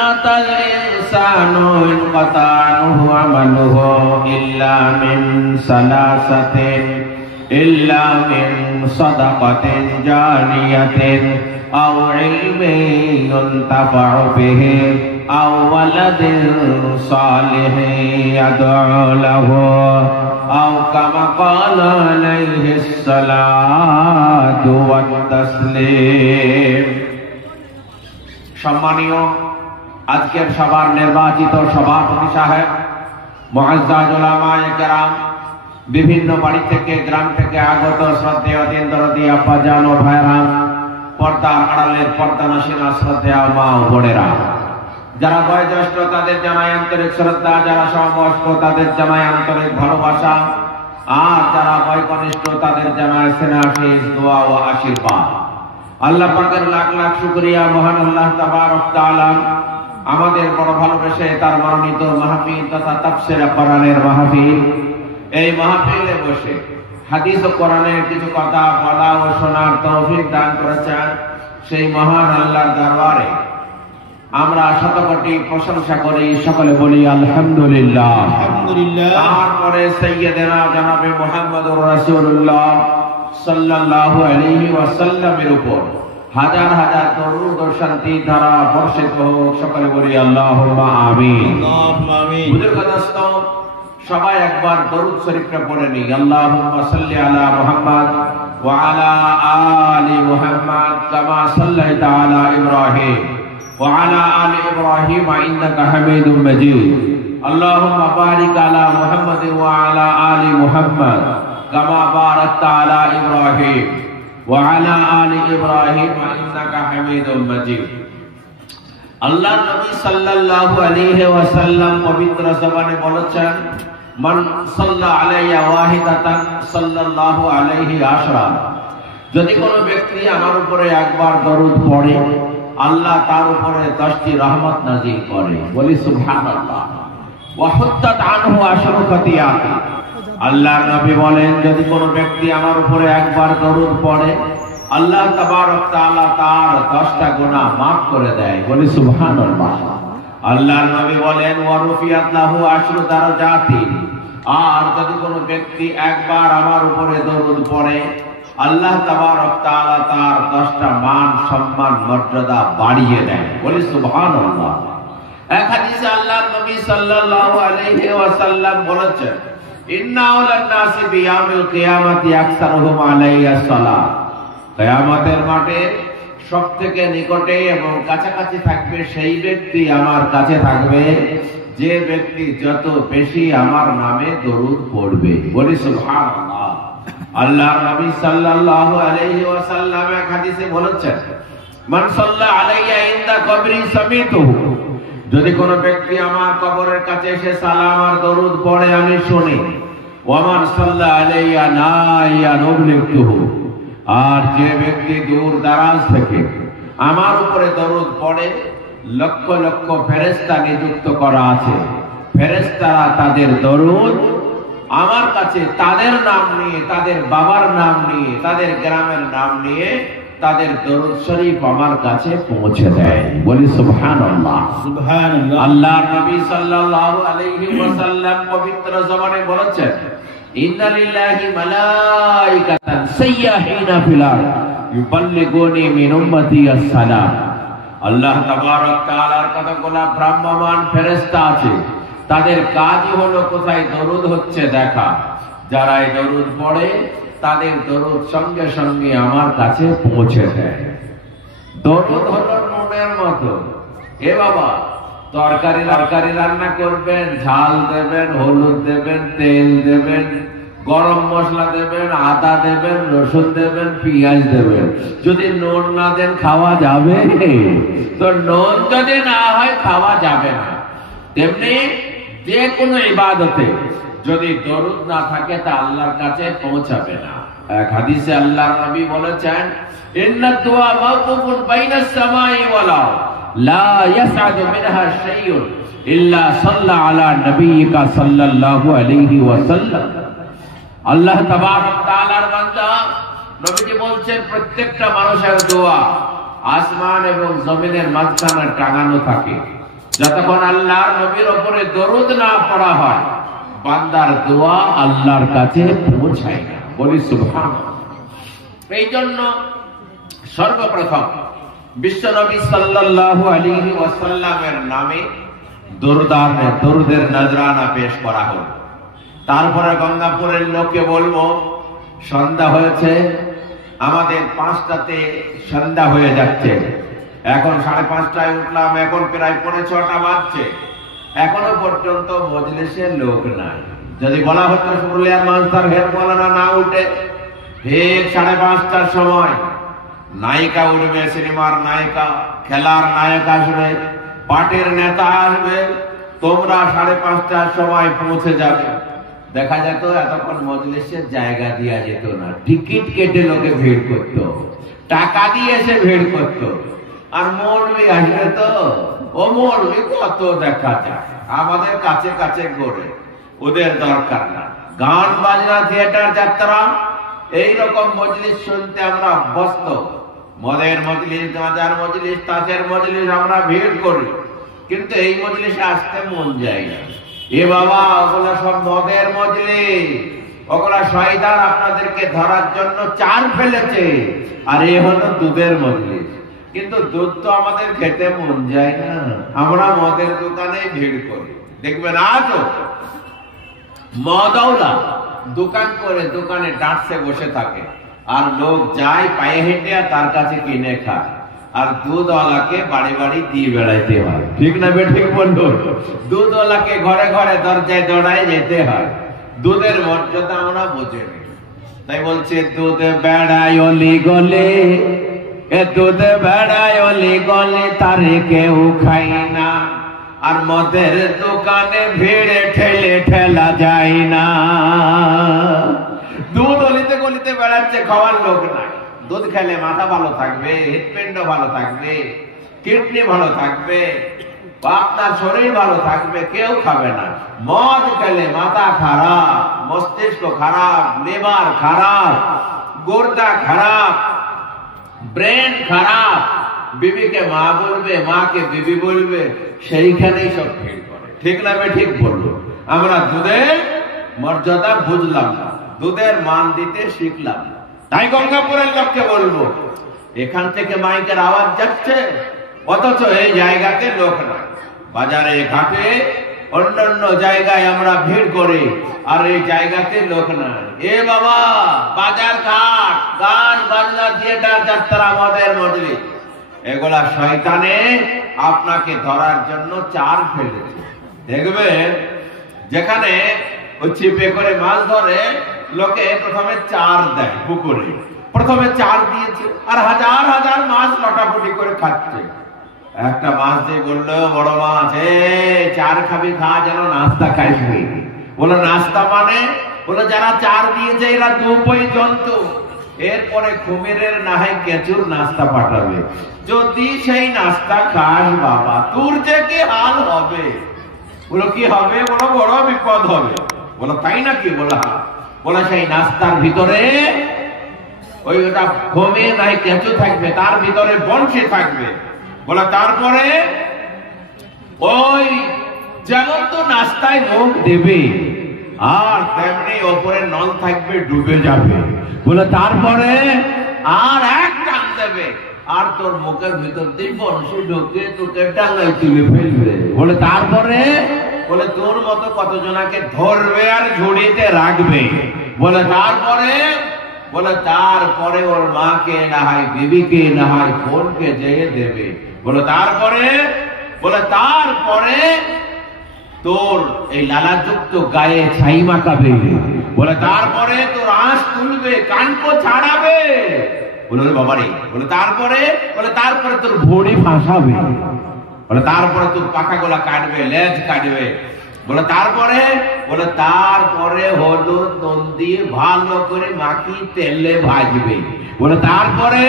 মাতাল ইনসানু ইনকাতা আনহু আমালুহু ইল্লা মিন সালাসাতিন ইল্লা মিন সাদাকাতিন জারিয়াতিন আও ইলমিন ইউনতাফাউ বিহি আও ওয়ালাদিন সালিহিন ইয়াদউ লাহু আও কামা ক্বালা আলাইহিস সালাতু ওয়াত তাসলিম। সম্মানীয় আজকের সবার নির্বাচিত সভাপতি সাহেব, মুআজ্জাজ উলামায়ে কেরাম, বিভিন্ন বাড়ি থেকে গ্রাম থেকে আগত শ্রদ্ধেয় দিন দরদি আব্বাজান ও ভাইরা, পর্দার আড়ালের পর্দানশীল শ্রদ্ধেয় মা ও বোনেরা, যারা বয়োজ্যেষ্ঠ তাদের জানাই আন্তরিক শ্রদ্ধা, যারা সমবয়স্ক তাদের জানাই আন্তরিক ভালোবাসা, আর যারা বয়কনিষ্ঠ তাদের জানায় স্নেহাশীষ দোয়া ও আশীর্বাদ। আল্লাহ পাকের লাখ লাখ শুকরিয়া, মহান আল্লাহ তাবারক তাআলা আমাদের বড় ভালোবেসে তার মনোনীত মাহফিল তথা তাফসীর কোরআনের মাহফিল, এই মাহফিলে বসে হাদিস ও কোরআনের কিছু কথা বলা ও শোনার তৌফিক দান করেছেন। সেই মহান আল্লাহর দরবারে আমরা শতকোটি প্রশংসা করি, সকলে বলি আলহামদুলিল্লাহ। আলহামদুলিল্লাহ। তারপরে সাইয়্যিদানা জনাবে মুহাম্মদুর রাসূলুল্লাহ সাল্লাল্লাহু আলাইহি ওয়াসাল্লামের উপর হাজার হাজার দরুদ ও শান্তি ধারা বর্ষিত হোক, সকলে বলি আল্লাহুম্মা আমিন। আল্লাহুম্মা আমিন। বুজুর্গদস্ত সবাই একবার দরুদ শরীফটা পড়ে নি। আল্লাহুম্মা সাল্লি আলা মুহাম্মদ ওয়া আলা আলি মুহাম্মদ কামা সাল্লাইতা আলা ইব্রাহিম ওয়া আলা আলি ইব্রাহিম ইন্নাকা হামিদুম মাজিদ। আল্লাহুম্মা বারিক আলা মুহাম্মদ ওয়া আলা আলি মুহাম্মদ কামা বারাকতা আলা ইব্রাহিম ওয়া আলা আলি ইব্রাহিম ইন্নাকা হামিদুম মাজিদ। আল্লাহ নবী সাল্লাল্লাহু আলাইহি ওয়াসাল্লাম পবিত্র জবানে বলেছেন, মান সাল্লা আলাইয়া ওয়াহিদাতান সাল্লাল্লাহু আলাইহি আশরা। যদি কোনো ব্যক্তি আমার উপরে একবার দরুদ পড়ে, আল্লাহ তার উপরে 10টি রহমত নাযিল করে। বলি সুবহানাল্লাহ। ওয়া হুত্তাত আনহু আশরু খাতিয়াত। আল্লাহর নবী বলেন, যদি কোনো ব্যক্তি আমার উপরে একবার দরুদ পড়ে, আল্লাহ তাবারক তাআলা তার 10টা গুনাহ maaf করে দেয়। বলি সুবহানাল্লাহ। আল্লাহর নবী বলেন, ওয়া রুফিয়াত লাহু আশরু দারাজাতি। আর যদি কোনো ব্যক্তি একবার আমার উপরে দরুদ পড়ে, আল্লাহ তাবারক তাআলা তার 10টা মান সম্মান মর্যাদা বাড়িয়ে দেয়। বলি সুবহানাল্লাহ। এক হাদিসে আল্লাহর নবী সাল্লাল্লাহু আলাইহি ওয়াসাল্লাম বলেছেন, ইন্না আওলান নাসি বিয়াউমিল কিয়ামাতি আকসারুহুম আলাইয়া সালাত। কিয়ামতের মাঠে সবথেকে নিকটে এবং কাছাকাছি থাকবে সেই ব্যক্তি আমার কাছে থাকবে যে ব্যক্তি যত বেশি আমার নামে দরুদ পড়বে। বলি সুবহানাল্লাহ। আল্লাহর নবী সাল্লাল্লাহু আলাইহি ওয়াসাল্লাম এক হাদিসে বলেছেন, মান সাল্লা আলাইয়া ইনদা কবরি সামিতুহু। যদি কোনো ব্যক্তি আমার কবরের কাছে এসে সালাম আর দরুদ পড়ে, আমি শুনি। ওয়া মান সাল্লা আলাইয়া নাইয়া নুবলিগতুহু। আর যে ব্যক্তি দূর দারাজ থেকে আমার উপরে দরুদ পড়ে, লক্ষ লক্ষ ফেরেশতা নিযুক্ত করা আছে। ফেরেশতারা তাদের দরুদ আমার কাছে তাদের নাম নিয়ে, তাদের বাবার নাম নিয়ে, তাদের গ্রামের নাম নিয়ে তাদের দরুদ শরীফ আমার কাছে পৌঁছে দেয়। বলি সুবহানাল্লাহ। সুবহানাল্লাহ। আল্লাহর নবী সাল্লাল্লাহু আলাইহি ওয়াসাল্লাম পবিত্র জবানে বলেছেন, ইন্না লিল্লাহি মালাইকাতান সাইয়্যাহিনা ফিল আরদ ইউবাল্লিগুনি মিন উম্মতি আসসালাম। আল্লাহ তাবারক তাআলার কতগুলো ব্রাহ্মমান ফেরেশতা আছে, তাদের কাজই হলো কোথায় দরুদ হচ্ছে দেখা। যারা এই দরুদ পড়ে তাদের দরুদ সঙ্গে সঙ্গে আমার কাছে পৌঁছে দেয়। দরুদ হলো নুনের মতো। এ বাবা, তরকারি রান্না করবেন, ঝাল দেবেন, হলুদ দেবেন, তেল দেবেন, গরম মশলা দেবেন, আদা দেবেন, রসুন দেবেন, পেঁয়াজ দেবেন। যদি নুন না দেন খাওয়া যাবে? তো নুন যদি না হয় খাওয়া যাবে না। তেমনি যে কোনো ইবাদতে যদি দরুদ না থাকে তা আল্লাহর কাছে পৌঁছাবে না। এক হাদিসে আল্লাহর নবী বলেছেন, ইন্নাদ দুআ মাওকুফুন বাইনাস সামাই ওয়াল আরদ লা ইয়াসআদু মিনহা শাইউন ইল্লা সাল্লা আলা নবিয়িকা সাল্লাল্লাহু আলাইহি ওয়াসাল্লাম। আল্লাহ তাবারক তাআলার বান্দা নবীজি বলছেন, প্রত্যেকটা মানুষের দোয়া আসমান এবং জমিনের মাঝখানে টাঙানো থাকে। যতক্ষণ আল্লাহর নবীর উপরে দরুদ না পড়া হয় বান্দার দোয়া আল্লাহর কাছে পৌঁছায় না। বলি সুবহানাল্লাহ। এই জন্য সর্বপ্রথম বিশ্বনবী সাল্লাল্লাহু আলাইহি ওয়াসাল্লামের নামে দরুদের নজরানা পেশ করা হলো। তারপরে গঙ্গাপুরের লোককে বলবো, সন্ধ্যা হয়েছে, আমাদের 5টাতে সন্ধ্যা হয়ে যাচ্ছে, এখন 5:30টায় উঠলাম, এখন প্রায় 5:45 বাজছে, এখনো পর্যন্ত মজলিসে লোক নাই। যদি বলা হতো পুরুলিয়ার মাস্টার হেড মৌলানা না উঠে ঠিক 5:30টার সময় নায়িকা উঠবে, সিনেমার নায়িকা, খেলার নায়ক আসবে, পার্টির নেতা আসবে, তোমরা 5:30টার সময় পৌঁছে যাবে, দেখা যেত এতক্ষণ মজলিসের জায়গা দেওয়া যেত না। টিকিট কেটে লোকে ভিড় করত, টাকা দিয়ে এসে ভিড় করত। আর মৌলবি আসবে তো ও মৌলবি কত দেখা যায়, আমাদের কাছে কাছে ঘোরে, ওদের দরকার না। গান বাজনা, থিয়েটার, যাত্রা, এইরকম মজলিস শুনতে আমরা অভ্যস্ত। মদের মজলিস, গাঁজার মজলিস, তাসের মজলিস আমরা ভিড় করি, কিন্তু এই মজলিসে আসতে মন যায় না। এ বাবা, ওগুলা সব মদের মজলিস, ওগুলা শয়তান আপনাদেরকে ধরার জন্য চার ফেলেছে, আর এ হলো দুধের মজলিস। কিন্তু দুধ তো আমাদের খেতে মন যায় না, আমরা মদের দোকানে ভিড় করি। দেখবেন আজও মদওয়ালা দোকান করে দোকানে ডাঁটসে বসে থাকে, আর লোক যায় পায়ে হেঁটে তার কাছে কিনে খায়, আর দুধওয়ালাকে বাড়ি বাড়ি দিয়ে বেড়াইতে হয়। ঠিক না বে ঠিক বললো? দুধওয়ালাকে ঘরে ঘরে দরজায় দৌড়ায় যেতে হয়। দুধের মর্যাদা আমরা বুঝে নেই, তাই বলছে দুধ বেড়ায় অলি গলে, এ দুধ বেড়ায় অলি গলে, তারে কেউ খাই না, আর মদের দোকানে ভিড়ে ঠেলে ঠেলা যায় না। দুধ অলিতে গলিতে বেড়াচ্ছে, খাওয়ার লোক নাই। দুধ খেলে মাথা ভালো থাকবে, হৃৎপিণ্ড ভালো থাকবে, কিডনি ভালো থাকবে, আপনার শরীর ভালো থাকবে, কেউ খাবে না। মদ খেলে মাথা খারাপ, মস্তিষ্ক খারাপ, লিভার খারাপ, গুর্দা খারাপ, ব্রেন খারাপ, বিবিকে মা বলবে, মাকে বিবি বলবে, সেইখানেই সব ভিড় করে। ঠিক না বে ঠিক বললো? আমরা দুধের মর্যাদা বুঝলাম না, দুধের মান দিতে শিখলাম না। তাই গঙ্গাপুরের লোককে বলবো, এখান থেকে মাইকের আওয়াজ যাচ্ছে, অথচ এই জায়গাতে লোক নাই। বাজারে, ঘাটে, অন্যান্য জায়গায় আমরা ভিড় করি, আর এই জায়গাতে লোক নাই। এ বাবা, বাজার ঘাট, গান বাজনা, থিয়েটার, যাত্রা, মদের মজলিস, এগুলা শয়তানে আপনাকে ধরার জন্য চার ফেলেছে। দেখবেন যেখানে ওই ছিপে করে মাছ ধরে, লোকে প্রথমে চার দেয় পুকুরে, প্রথমে চার দিয়েছে, আর হাজার হাজার মাছ লটাপটি করে খাচ্ছে। একটা মাছ দিয়ে বললো, বড় মাছ, চার খাবি, খা, যেন নাস্তা খাইবি। বলো নাস্তা মানে? বলো যারা চার দিয়েছে এরা দুপই জন্তু, এরপরে কুমিরের না হয় কেঁচুর নাস্তা পাঠাবে। যদি সেই নাস্তা খাস বাবা, তোর যে কি হাল হবে। বলো কি হবে? বলো বড় বিপদ হবে। বলো তাই নাকি? বলা বলে সেই নাস্তার ভিতরে ওই ওটা কুমির নাই কেঁচু থাকবে, তার ভিতরে বংশী থাকবে। বলে তারপরে ওই যেমন তো নাস্তায় মুখ দেবে, আর তেমনি ওপরে নল থাকবে, ডুবে যাবে। বলে তারপরে আর এক টান দেবে, আর তোর মুখের ভিতর দিয়ে বংশী ঢুকে তোকে ডাঙায় তুলে ফেলবে। বলে তারপরে বলে তোর মতো কতজনাকে ধরবে আর ঝুড়িতে রাখবে। বলে তারপরে ওর মাকে না হয়, বিবিকে না হয়, বোনকে যেয়ে দেবে। বলে তারপরে তোর এই লালাযুক্ত গায়ে ছাই মাখাবে। বলে তারপরে তোর আঁশ তুলবে, কানকো ছাড়াবে। বলে বাবারে। বলে তারপরে তোর ভড়ি ফাঁসাবে। বলে তারপরে তোর পাখা গোলা কাটবে, লেজ কাটবে। বলে তারপরে হলুদ নুন দিয়ে ভালো করে মাখি তেলে ভাজবে। বলে তারপরে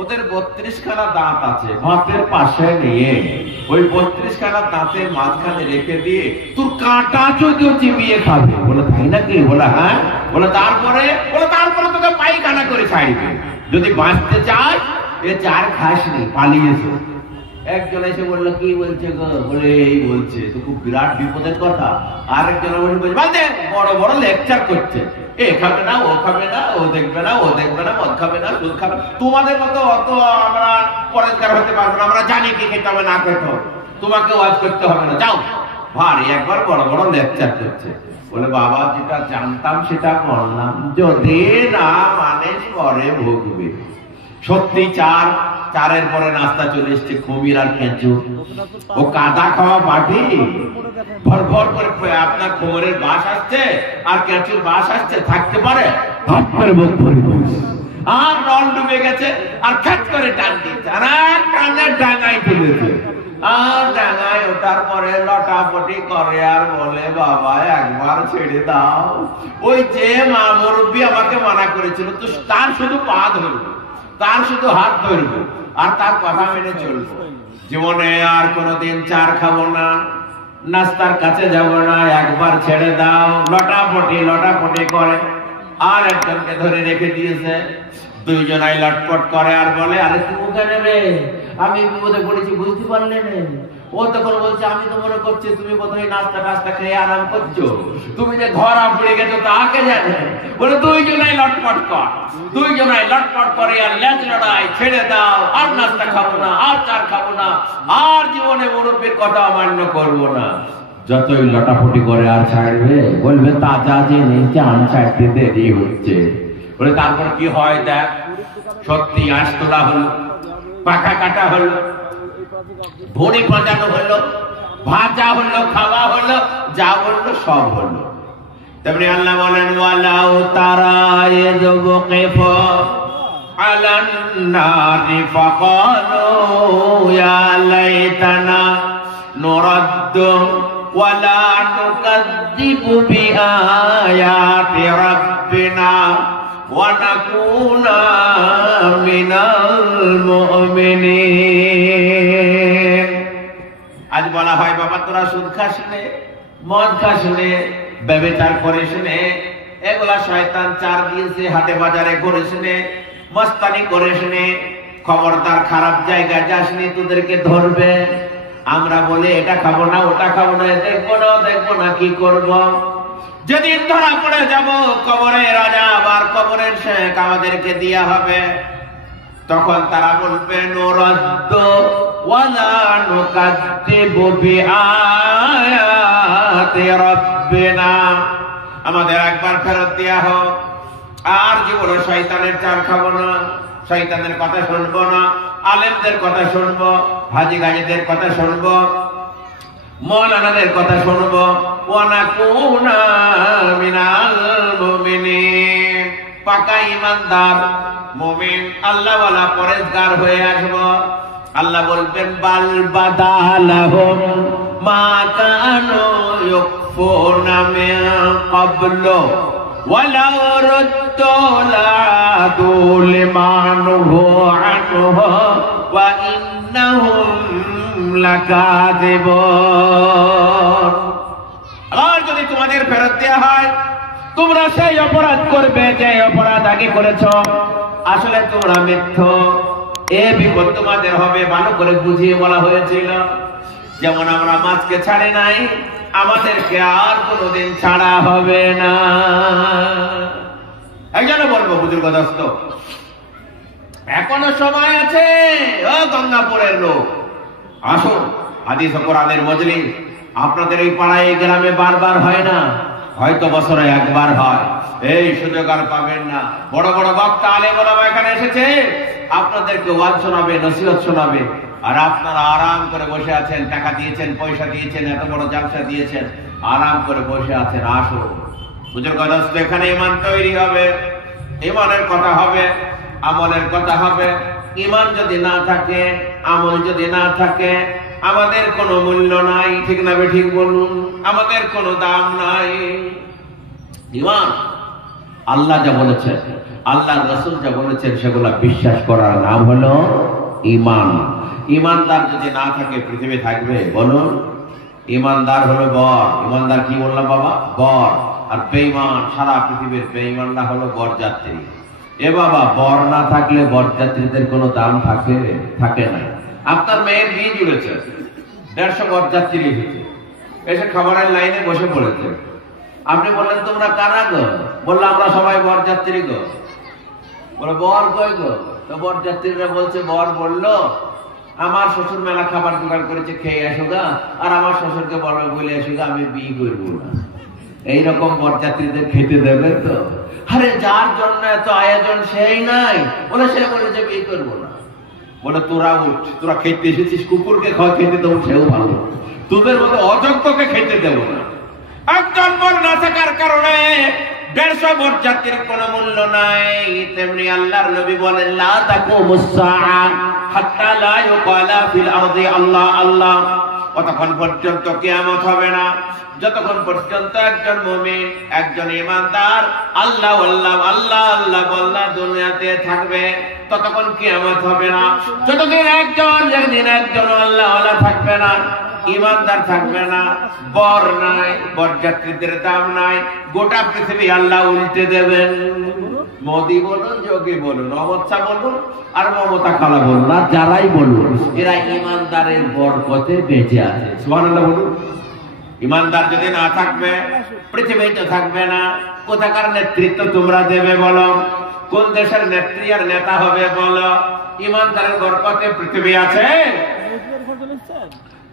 ওদের 32খানা দাঁত আছে, ভাতের পাশে নিয়ে ওই 32খানা দাঁতের মাঝখানে রেখে দিয়ে তোর কাঁটা চোখেও চিবিয়ে খাবে। বলে তাই নাকি? বলে হ্যাঁ। বলে তারপরে তোকে পায়খানা করে ছাড়বে। যদি বাঁচতে চাস, এ চার খাসনি, পালিয়েছে। একজন এসে বললো কি বলছে গো, বলে এই বলছে, তো খুব বিরাট বিপদের কথা। আরেকজন বলছে বড় বড় লেকচার করছে, এ খাবে না, ও খাবে না, ও দেখবে না, ও দেখবে না, মদ খাবে না, দুধ খাবে। তোমাদের মতো অত আমরা পরেজগার হতে পারবো না, আমরা জানি কি খেতে হবে না খেতে হবে, তোমাকে ওয়াজ করতে হবে না, যাও। ভারী একবার বড় বড় লেকচার করছে। বলে বাবা যেটা জানতাম সেটা করলাম, যদি না মানে পরে ভুগবে। সত্যি চারের পরে নাস্তা চলে এসছে, কুমির আর কেঁচু। ও কাদা খাওয়া পাঠি ভর ভর করে আপনার কোমরের বাস আসছে আর কেঁচুর বাস আসছে, থাকতে পারে? আর নল ডুবে গেছে আর খ্যাত করে টান দিচ্ছে, আর টানের ডাঙায় তুলেছে। আর ডাঙায় ওঠার পরে লটাপটি করে আর বলে বাবা একবার ছেড়ে দাও। ওই যে মা মুরব্বী আমাকে মানা করেছিল, তো তার শুধু পা ধরবো, তার শুধু হাত ধরবো, আর তার কথা মেনে চলবো। জীবনে আর কোনোদিন চার খাবো না, নাস্তার কাছে যাব না, একবার ছেড়ে দাও। লটাপটি করে আর একজনকে ধরে রেখে দিয়েছে। দুইজনাই লটপট করে আর বলে আরে তুমি কেন রে, আমি বিপদে পড়েছি বুঝতে পারলে না? ও তখন বলছে আমি তো মনে করছি তুমি বোধহয় নাস্তা খেয়ে আরাম করছো, তুমি যে ধরা পড়ে গেছো তাকে জানে। বলে দুইজনাই লটপট করে আর লেজ লড়াই, ছেড়ে দাও, আর নাস্তা খাবো না, আর চার খাবো না, আর জীবনে মুরব্বীর কথা অমান্য করবো না। যতই লটাফটি করে আর ছাড়বে, বলবে তাজা জিনিস চান ছাড়তে দেরি হচ্ছে। বলে তারপর কি হয় দেখ, সত্যি আঁশ তোলা হলো, পাখা কাটা হলো, ভুঁড়ি পাজানো হলো, ভাজা হলো, খাওয়া হলো, যা বললো সব হলো। তেমনি আল্লাহ বলেন ওয়ালাউ তারা ইয়াযবুকিফু আলান নারি ফাকালু ইয়া লাইতানা নুরাদ্দু ওয়ালা নুকাযযিবু বিআয়াতি রাব্বিনা ওয়া নাকুনা মিনাল মুমিনিন। আজ বলা হয় বাবা তোরা সুদ খাস নে, মদ খাস নে, ব্যভিচার করিস নে, এগুলা শয়তান চার দিয়েছে, হাটে বাজারে করিস নে, মস্তানি করিস নে, খবরদার খারাপ জায়গায় যাস নি, তোদেরকে ধরবে। আমরা বলে এটা খাবো না, ওটা খাবো না, দেখবো না, কি করব? যেদিন ধরা পড়ে যাব, কবরের রাজা আবার কবরের শেখ আমাদেরকে দিয়া হবে, তখন তারা বলবে নুরাদ্দু ওয়ালা নুকাযযিবু বিআয়াতি রাব্বিনা, আমাদের একবার ফেরত দেয়া হোক, আর জীবনে শয়তানের চাল খাবো না, শয়তানের কথা শুনবো না, আলেমদের কথা শুনবো, হাজী গাজীদের কথা শুনবো, মৌলানাদের কথা শুনবো। ওয়া নাকুনা মিনাল মুমিনিন, পাকা ঈমানদার মুমিন আল্লাহওয়ালা পরেজগার হয়ে আসবো। আল্লাহ বলবেন বাল বাদালাহুম মা কানু ইউখফুনা মিন ক্বাবলু ওয়ালাউ রুদ্দু লা'আদু লিমা নুহু আনহু ওয়া ইন্নাহুম লাকাযিবুন। আর যদি তোমাদের ফেরত দেয়া হয়, তোমরা সেই অপরাধ করবে যে অপরাধ আগে করেছো, আসলে তোমরা মিথ্যা, এ বিপদ তোমাদের হবে। ভালো করে বুঝিয়ে বলা হয়েছিল, যেমন আমরা মাছকে ছাড়ে নাই, আমাদেরকে আর কোনোদিন ছাড়া হবে না। একজনে বলবো বুজুর্গ দোস্ত, এখনো সময় আছে। ও গঙ্গাপুরের লোক, আসুন হাদিস ও কোরআনের মজলিস আপনাদের এই পাড়ায় এই গ্রামে বারবার হয় না, হয়তো বছরে একবার হয়। এই সুযোগ আর পাবেন না। বড় বড় বক্তা আলেম ওলামা এখানে এসেছে, আপনাদেরকে ওয়াজ শোনাবে, নসিহত শোনাবে, আর আপনারা আরাম করে বসে আছেন, টাকা দিয়েছেন, পয়সা দিয়েছেন, এত বড় জালসা দিয়েছেন, আরাম করে বসে আছেন। আসুন বুজুর্গ দোস্ত, এখানে ঈমান তৈরি হবে, ঈমানের কথা হবে, আমলের কথা হবে। ঈমান যদি না থাকে, আমল যদি না থাকে, আমাদের কোনো মূল্য নাই। ঠিক না ঠিক বলুন? আমাদের কোনো দাম নাই। ঈমান আল্লাহ যা বলেছেন, আল্লাহর রাসূল যা বলেছেন, সেগুলা বিশ্বাস করার নাম হলো ঈমান। ঈমানদার যদি না থাকে পৃথিবী থাকবে? বলুন। ঈমানদার হলো বর। ঈমানদার কি বললাম বাবা? বর। আর বেঈমান, সারা পৃথিবীর বেঈমানরা হলো বরযাত্রী। এ বাবা, বর না থাকলে বরযাত্রীদের কোনো দাম থাকে না। আপনার মেয়ের বিয়ে জুড়েছে, 150 বরযাত্রী লিখেছে, এসে খাবারের লাইনে বসে পড়েছে। আপনি বললেন তোমরা কারা গো? বললো আমরা সবাই বরযাত্রী গো। বলে বর কই গো? তো বরযাত্রীরা বলছে বর বললো আমার শ্বশুর মেলা খাবার জোগাড় করেছে, খেয়ে আসো গা, আর আমার শ্বশুরকে বলো বলে আসো গা, আমি বিয়ে করবো না। এইরকম বরযাত্রীদের খেতে দেবে তো? আরে যার জন্য এত আয়োজন সেই নাই, বলে সে বলেছে বিয়ে করবো না। বলে তোরা উঠ, তোরা খেতে এসেছিস, কুকুরকে খেতে দেবো সেও ভালো, তোদের মতো অযোগ্যকে খেতে দেবো না। একজন বর না থাকার কারণে 150 বরযাত্রীর কোনো মূল্য নাই। তেমনি আল্লাহর নবী বলেন লা তাকুমুস সাআ হাত্তা লা ইউকালা ফিল আরদি আল্লাহ আল্লাহ। কতক্ষণ পর্যন্ত কিয়ামত হবে না, যতক্ষণ পর্যন্ত একজন মুমিন, একজন ঈমানদার আল্লাহ আল্লাহ আল্লাহ আল্লাহ বললা দুনিয়াতে থাকবে, ততক্ষণ কিয়ামত হবে না। যতদিন একজন আল্লাহ আল্লাহ থাকবে না, ঈমানদার থাকবে না, বর নাই, বরযাত্রীদের দাম নাই, গোটা পৃথিবী আল্লাহ উল্টে দেবেন। মোদি বলুন, যোগী বলুন, অমিত শাহ বলুন, আর মমতা খালা বলুন, আর যারাই বলুন, এরা ঈমানদারের বরকতে বেঁচে আছে। সুবহানাল্লাহ বলুন। ঈমানদার যদি না থাকবে, পৃথিবীতে থাকবে না। কোথাকার নেতৃত্ব তোমরা দেবে বলো? কোন দেশের নেত্রী আর নেতা হবে বলো? ঈমানদারের বরকতে পৃথিবী আছে,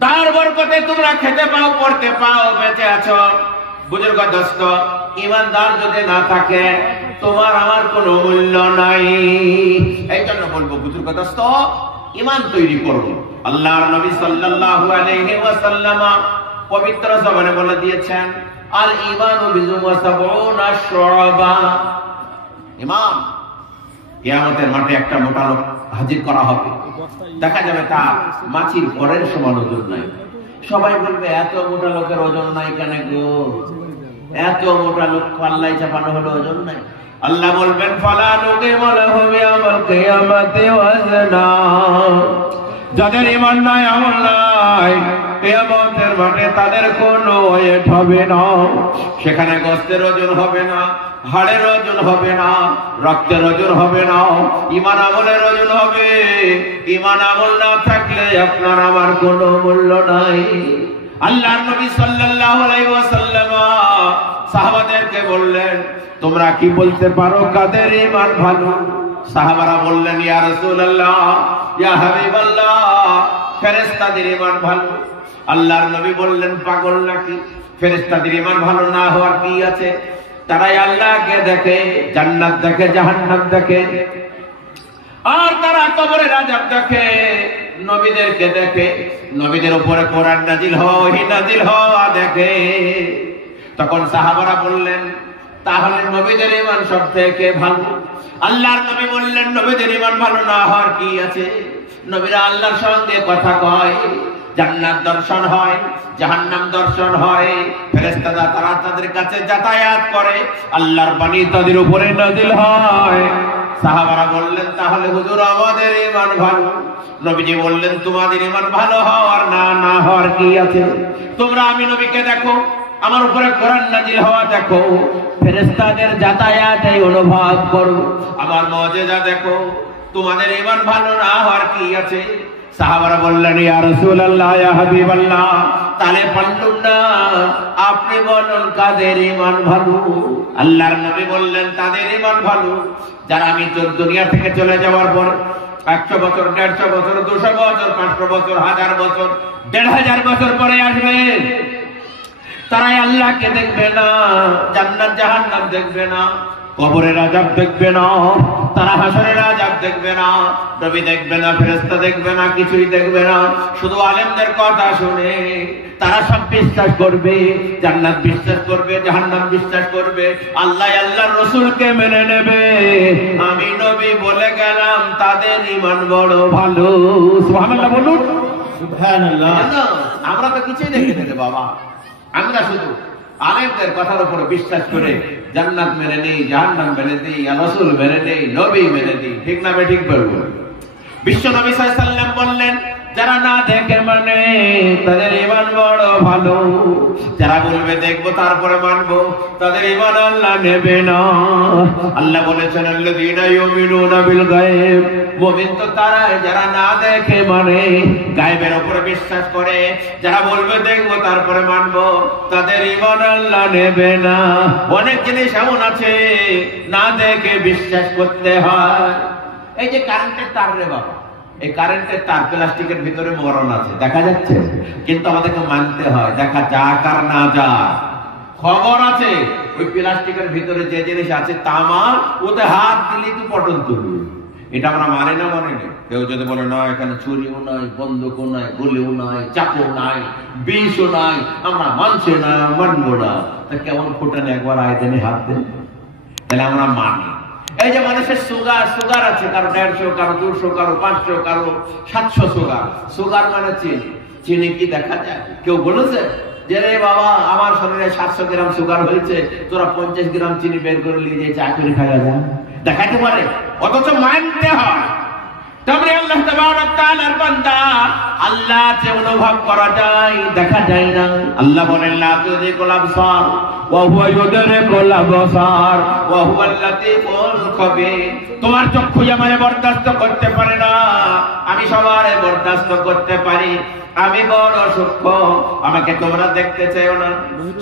তার বরকতে তোমরা খেতে পাও, পড়তে পাও, বেঁচে আছো। বুজুর্গ দোস্ত, ঈমানদার যদি না থাকে তোমার আমার কোনো মূল্য নাই। এই জন্য বলবো বুজুর্গ দোস্ত, ঈমান তৈরি করো। আল্লাহর নবী সাল্লাল্লাহু আলাইহি ওয়াসাল্লাম পবিত্র জবানে বলে দিয়েছেন আল ঈমানু বিজুম ওয়া সাবউনা শুআবা। ঈমান কিয়ামতের মাঠে একটা মোটা লোক হাজির করা হবে, দেখা যাবে তার মাছির পরের সমান ওজন নাই। সবাই বলবে এত মোটা লোকের ওজন নাই কেন গো? এত মোটা লোক পাল্লায় চাপানো হলো, ওজন নাই। আল্লাহ বলবেন ফালা নুকিমু লাহু ইয়াউমাল কিয়ামাতি ওয়াজনা। যাদের ঈমান নাই, আমল নাই, কিয়ামতের মাঠে তাদের কোনো ওয়েট হবে না। সেখানে গোশতের ওজন হবে না, হাড়ের ওজন হবে না, রক্তের ওজন হবে না, ঈমান আমলের ওজন হবে। ঈমান আমল না থাকলে আপনার আমার কোনো মূল্য নাই। আল্লাহর নবী সাল্লাল্লাহু আলাইহি ওয়াসাল্লাম সাহাবাদেরকে বললেন তোমরা কি বলতে পারো কাদের ঈমান ভালো? সাহাবারা বললেন ইয়া রাসূলুল্লাহ, ইয়া হাবিবাল্লাহ, ফেরেশতাদের ঈমান ভালো। আল্লাহর নবী বললেন পাগল নাকি? ফেরেশতাদের ঈমান ভালো না হওয়ার কি আছে? তারাই আল্লাহকে দেখে, জান্নাত দেখে, জাহান্নাম দেখে, আর তারা কবরের আযাব দেখে, নবীদেরকে দেখে, নবীদের উপরে কোরআন নাজিল হওয়া, ওহী নাজিল হওয়া দেখে। তখন সাহাবারা বললেন তাহলে নবীদের ঈমান সব থেকে ভালো। আল্লাহর নবী বললেন নবীদের ঈমান ভালো না হওয়ার কি আছে? নবীরা আল্লাহর সঙ্গে কথা কয়, জান্নাত দর্শন হয়, জাহান্নাম দর্শন হয়, ফেরেশতারা তারা তাদের কাছে যাতায়াত করে, আল্লাহর বাণী তাদের উপরে নাজিল হয়। সাহাবারা বললেন তাহলে হুজুর আমাদের ঈমান ভালো। নবীজি বললেন তোমাদের ঈমান ভালো হওয়ার না হওয়ার কি আছে? তোমরা আমি নবীকে দেখো, আমার উপরে কোরআন নাজিল হওয়া দেখো, ফেরেশতাদের যাতায়াত এই অনুভব করো, আমার মুজিজা দেখো, তোমাদের ঈমান ভালো না হওয়ার কি আছে? সাহাবারা বললেন ইয়া রাসূলুল্লাহ, ইয়া হাবিবাল্লাহ, তাহলে পারলুম না, আপনি বলুন কাদের ঈমান ভালো? আল্লাহর নবী বললেন তাদের ঈমান ভালো যারা আমি দুনিয়া থেকে চলে যাওয়ার পর 100 বছর, 150 বছর, 200 বছর, 500 বছর, 1000 বছর, 1500 বছর পরে আসবে। তারাই আল্লাহকে দেখবে না, জান্নাত জাহান্নাম দেখবে না, কবরের আযাব দেখবে না, তারা হাসরের আযাব দেখবে না, নবী দেখবে না, ফেরেশতা দেখবে না, কিছুই দেখবে না। শুধু আলেমদের কথা শুনে তারা সব বিশ্বাস করবে, জান্নাত বিশ্বাস করবে, জাহান্নাম বিশ্বাস করবে, আল্লাহ আল্লাহর রাসূলকে মেনে নেবে। আমি নবী বলে গেলাম তাদের ঈমান বড় ভালো। সুবহানাল্লাহ বলুন, সুবহানাল্লাহ। আমরা তো কিছুই দেখি না বাবা, আমরা শুধু আলেমদের কথার উপর বিশ্বাস করে জান্নাত মেনে নেই, জাহান্নাম মেনে নেই, রাসূল মেনে নেই, নবী মেনে নেই। ঠিক না? ঠিক বলবো। বিশ্ব নবী সাল্লাল্লাহু আলাইহি ওয়াসাল্লাম বললেন যারা না দেখে মানে তাদের ঈমান বড় ভালো। যারা বলবে দেখবো তারপরে মানবো, তাদের ঈমান আল্লাহ নেবে না। আল্লাহ বলেছেন আল্লাযীনা ইউমিনুনা বিল গায়ব, মুমিন তো তারা যারা না দেখে মানে, গায়বের উপরে বিশ্বাস করে। যারা বলবে দেখবো তারপরে মানবো, তাদের ঈমান আল্লাহ নেবে না। অনেক জিনিস এমন আছে না দেখে বিশ্বাস করতে হয়। এই যে কারেন্টের তার রে বাবা, এই কারেন্টের তার প্লাস্টিকের ভিতরে মরণ আছে, দেখা যাচ্ছে, কিন্তু আমাদেরকে মানতে হয়, দেখা যাক আর না যাক। খবর আছে ওই প্লাস্টিকের ভিতরে যে জিনিস আছে তামা, ওতে হাত দিলেই তো পটল তুলবে। এটা আমরা মানে না, মানে না। কেউ যদি বলে না এখানে ছুরিও নাই, বন্দুকও নাই, গুলিও নাই, চাকুও নাই, বিষও নাই, আমরা মানছি না, মানবো না, তা কেমন ফুটানে একবার আয়তনে হাত দেন, তাহলে আমরা মানি। এই যে মানুষের সুগার আছে, কারো 150, কারো 200, কারো 500, কারো 700 সুগার মানে চিনি। চিনি কি দেখা যায়? কেউ বলেছে যে রে বাবা আমার শরীরে 700 গ্রাম সুগার হয়েছে, তোরা 50 গ্রাম চিনি বের করে নিয়ে যে চা করে খাওয়া যায়, দেখাতে পারে? অথচ মানতে হয়। তবে আল্লাহ তাবারক তাআলার বান্দা, আল্লাহ যে অনুভব করা যায়, দেখা যায় না। আল্লাহ বলেন লা তুযিকুল আবসার ওয়া হুয়া ইউদরিকুল আবসার ওয়া হুয়াল লাতীফুল খবীর। তোমার চক্ষু আমারে বরদাস্ত করতে পারে না, আমি সবার বরদাস্ত করতে পারি। আমি বড় সূক্ষ্ম, আমাকে তোমরা দেখতে চাও না।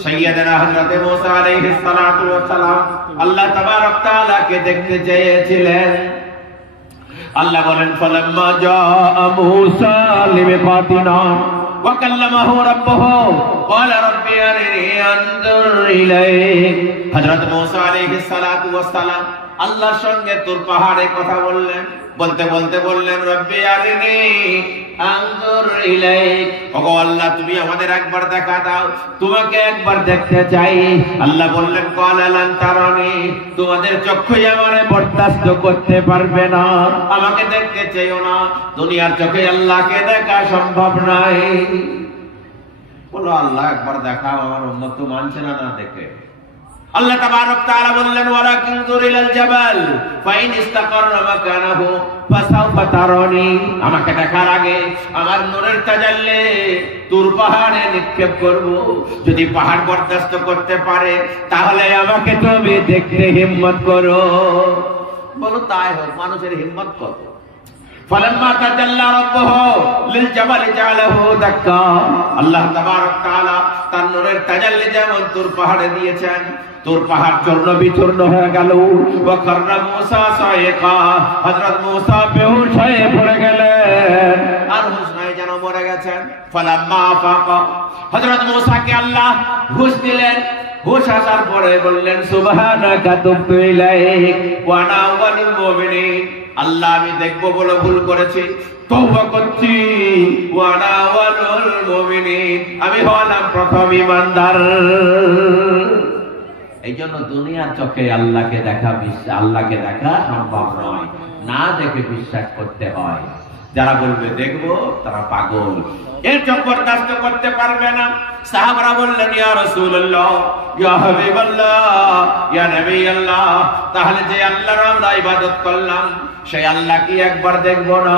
সাইয়্যিদানা হযরত মুসা আলাইহিস সালাতু ওয়াস সালাম আল্লাহ তাবারক তাআলাকে দেখতে চেয়েছিলেন। আল্লাহ বলেন ফালাম্মা জাআ মূসা লিমিকাতিনা ওয়া কাল্লামাহু রাব্বুহু ক্বালা রাব্বি আরিনি আনজুর ইলাইক। হযরত মূসা আলাইহিস সালাতু ওয়াস সালাম আল্লাহর সঙ্গে তুর পাহাড়ে কথা বললেন। বলতে বলতে বললেন রব্বি আরিনি আনজুর ইলাইক, ওগো আল্লাহ তুমি আমাদের একবার দেখা দাও, তোমাকে একবার দেখতে চাই। আল্লাহ বললেন ক্বালা লান তারানি, তোমাদের চক্ষু আমারে বরদাস্ত করতে পারবে না, আমাকে দেখতে চাইও না। দুনিয়ার চোখে আল্লাহকে দেখা সম্ভব নয়। বলো আল্লাহ একবার দেখাও, আমার উম্মত তো মানছে না না দেখে। আল্লাহ তাবারক তাআলা বললেন ওয়ালাকিন যুরিলাল জাবাল ফাইন ইসতাকাররা মাকানাহু ফাসাউফা তারানি, আমাকে দেখার আগে আমার নূরের তাজাল্লি তুর পাহাড়ে নিক্ষেপ করব। যদি পাহাড় বরদাস্ত করতে পারে তাহলে আমাকে তুমি দেখতে হিম্মত করো। বলো তাই হোক, মানুষের হিম্মত কত। ফালাম্মা তাজাল্লা রাব্বুহু লিল জাবালি জাআলাহু দাক্কা, আল্লাহ তাবারক তাআলা তার নূরের তাজাল্লি যেমন তুর পাহাড়ে দিয়েছেন, তোর পাহাড় চূর্ণ বিচূর্ণ হয়ে গেল। ওয়া কাররা মূসা সাইকা, হযরত মূসা বেহুশ হয়ে পড়ে গেলেন, আর হুঁশ নাই, যেন মরে গেছেন। ফালাম্মা আফাকা, হযরত মূসাকে আল্লাহ হুঁশ দিলেন। হুঁশ আসার পরে বললেন সুবহানাকা তুবতু ইলাইক ওয়া আনা আউয়ালুল মুমিনিন, আল্লাহ আমি দেখবো বলে ভুল করেছি, তওবা করছি। ওয়া আনা আউয়ালুল মুমিনিন, আমি হলাম প্রথম ঈমানদার। এই জন্য দুনিয়ার চোখে আল্লাহকে দেখা সম্ভব নয়, না দেখে বিশ্বাস করতে হয়। যারা বলবে দেখবো তারা পাগল, এর চোখ বরদাস্ত করতে পারবে না। সাহাবারা বললেন ইয়া রাসূলুল্লাহ, ইয়া হাবিবাল্লাহ, ইয়া নবী আল্লাহ, তাহলে যে আল্লাহর আমরা ইবাদত করলাম সেই আল্লাহ কি একবার দেখবো না?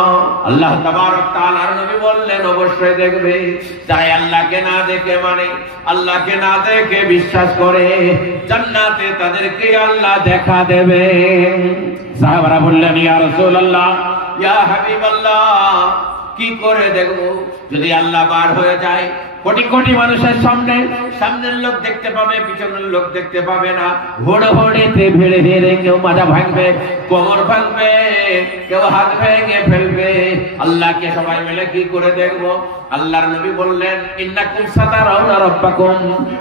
আল্লাহ তাবারক তাআলার নবী বললেন অবশ্যই দেখবে। যারা আল্লাহকে না দেখে মানে, আল্লাহকে না দেখে বিশ্বাস করে, জান্নাতে তাদেরকে আল্লাহ দেখা দেবে। সাহাবারা বললেন ইয়া রাসূলুল্লাহ, ইয়া হাবিবাল্লাহ, কি করে দেখবো? যদি আল্লাহ বার হয়ে যায় কোটি কোটি মানুষের সামনে, সামনের লোক দেখতে পাবে, পিছনের লোক দেখতে পাবে না। হোড়ে হোড়েতে ভিড়ে ভিড়ে কেউ মাজা ভাঙবে, কোমর ভাঙবে, কেউ হাত ভেঙে ফেলবে। আল্লাহকে সবাই মিলে কি করে দেখবো? আল্লাহর নবী বললেন ইন্নাকুম সাতারাউনা রাব্বাকুম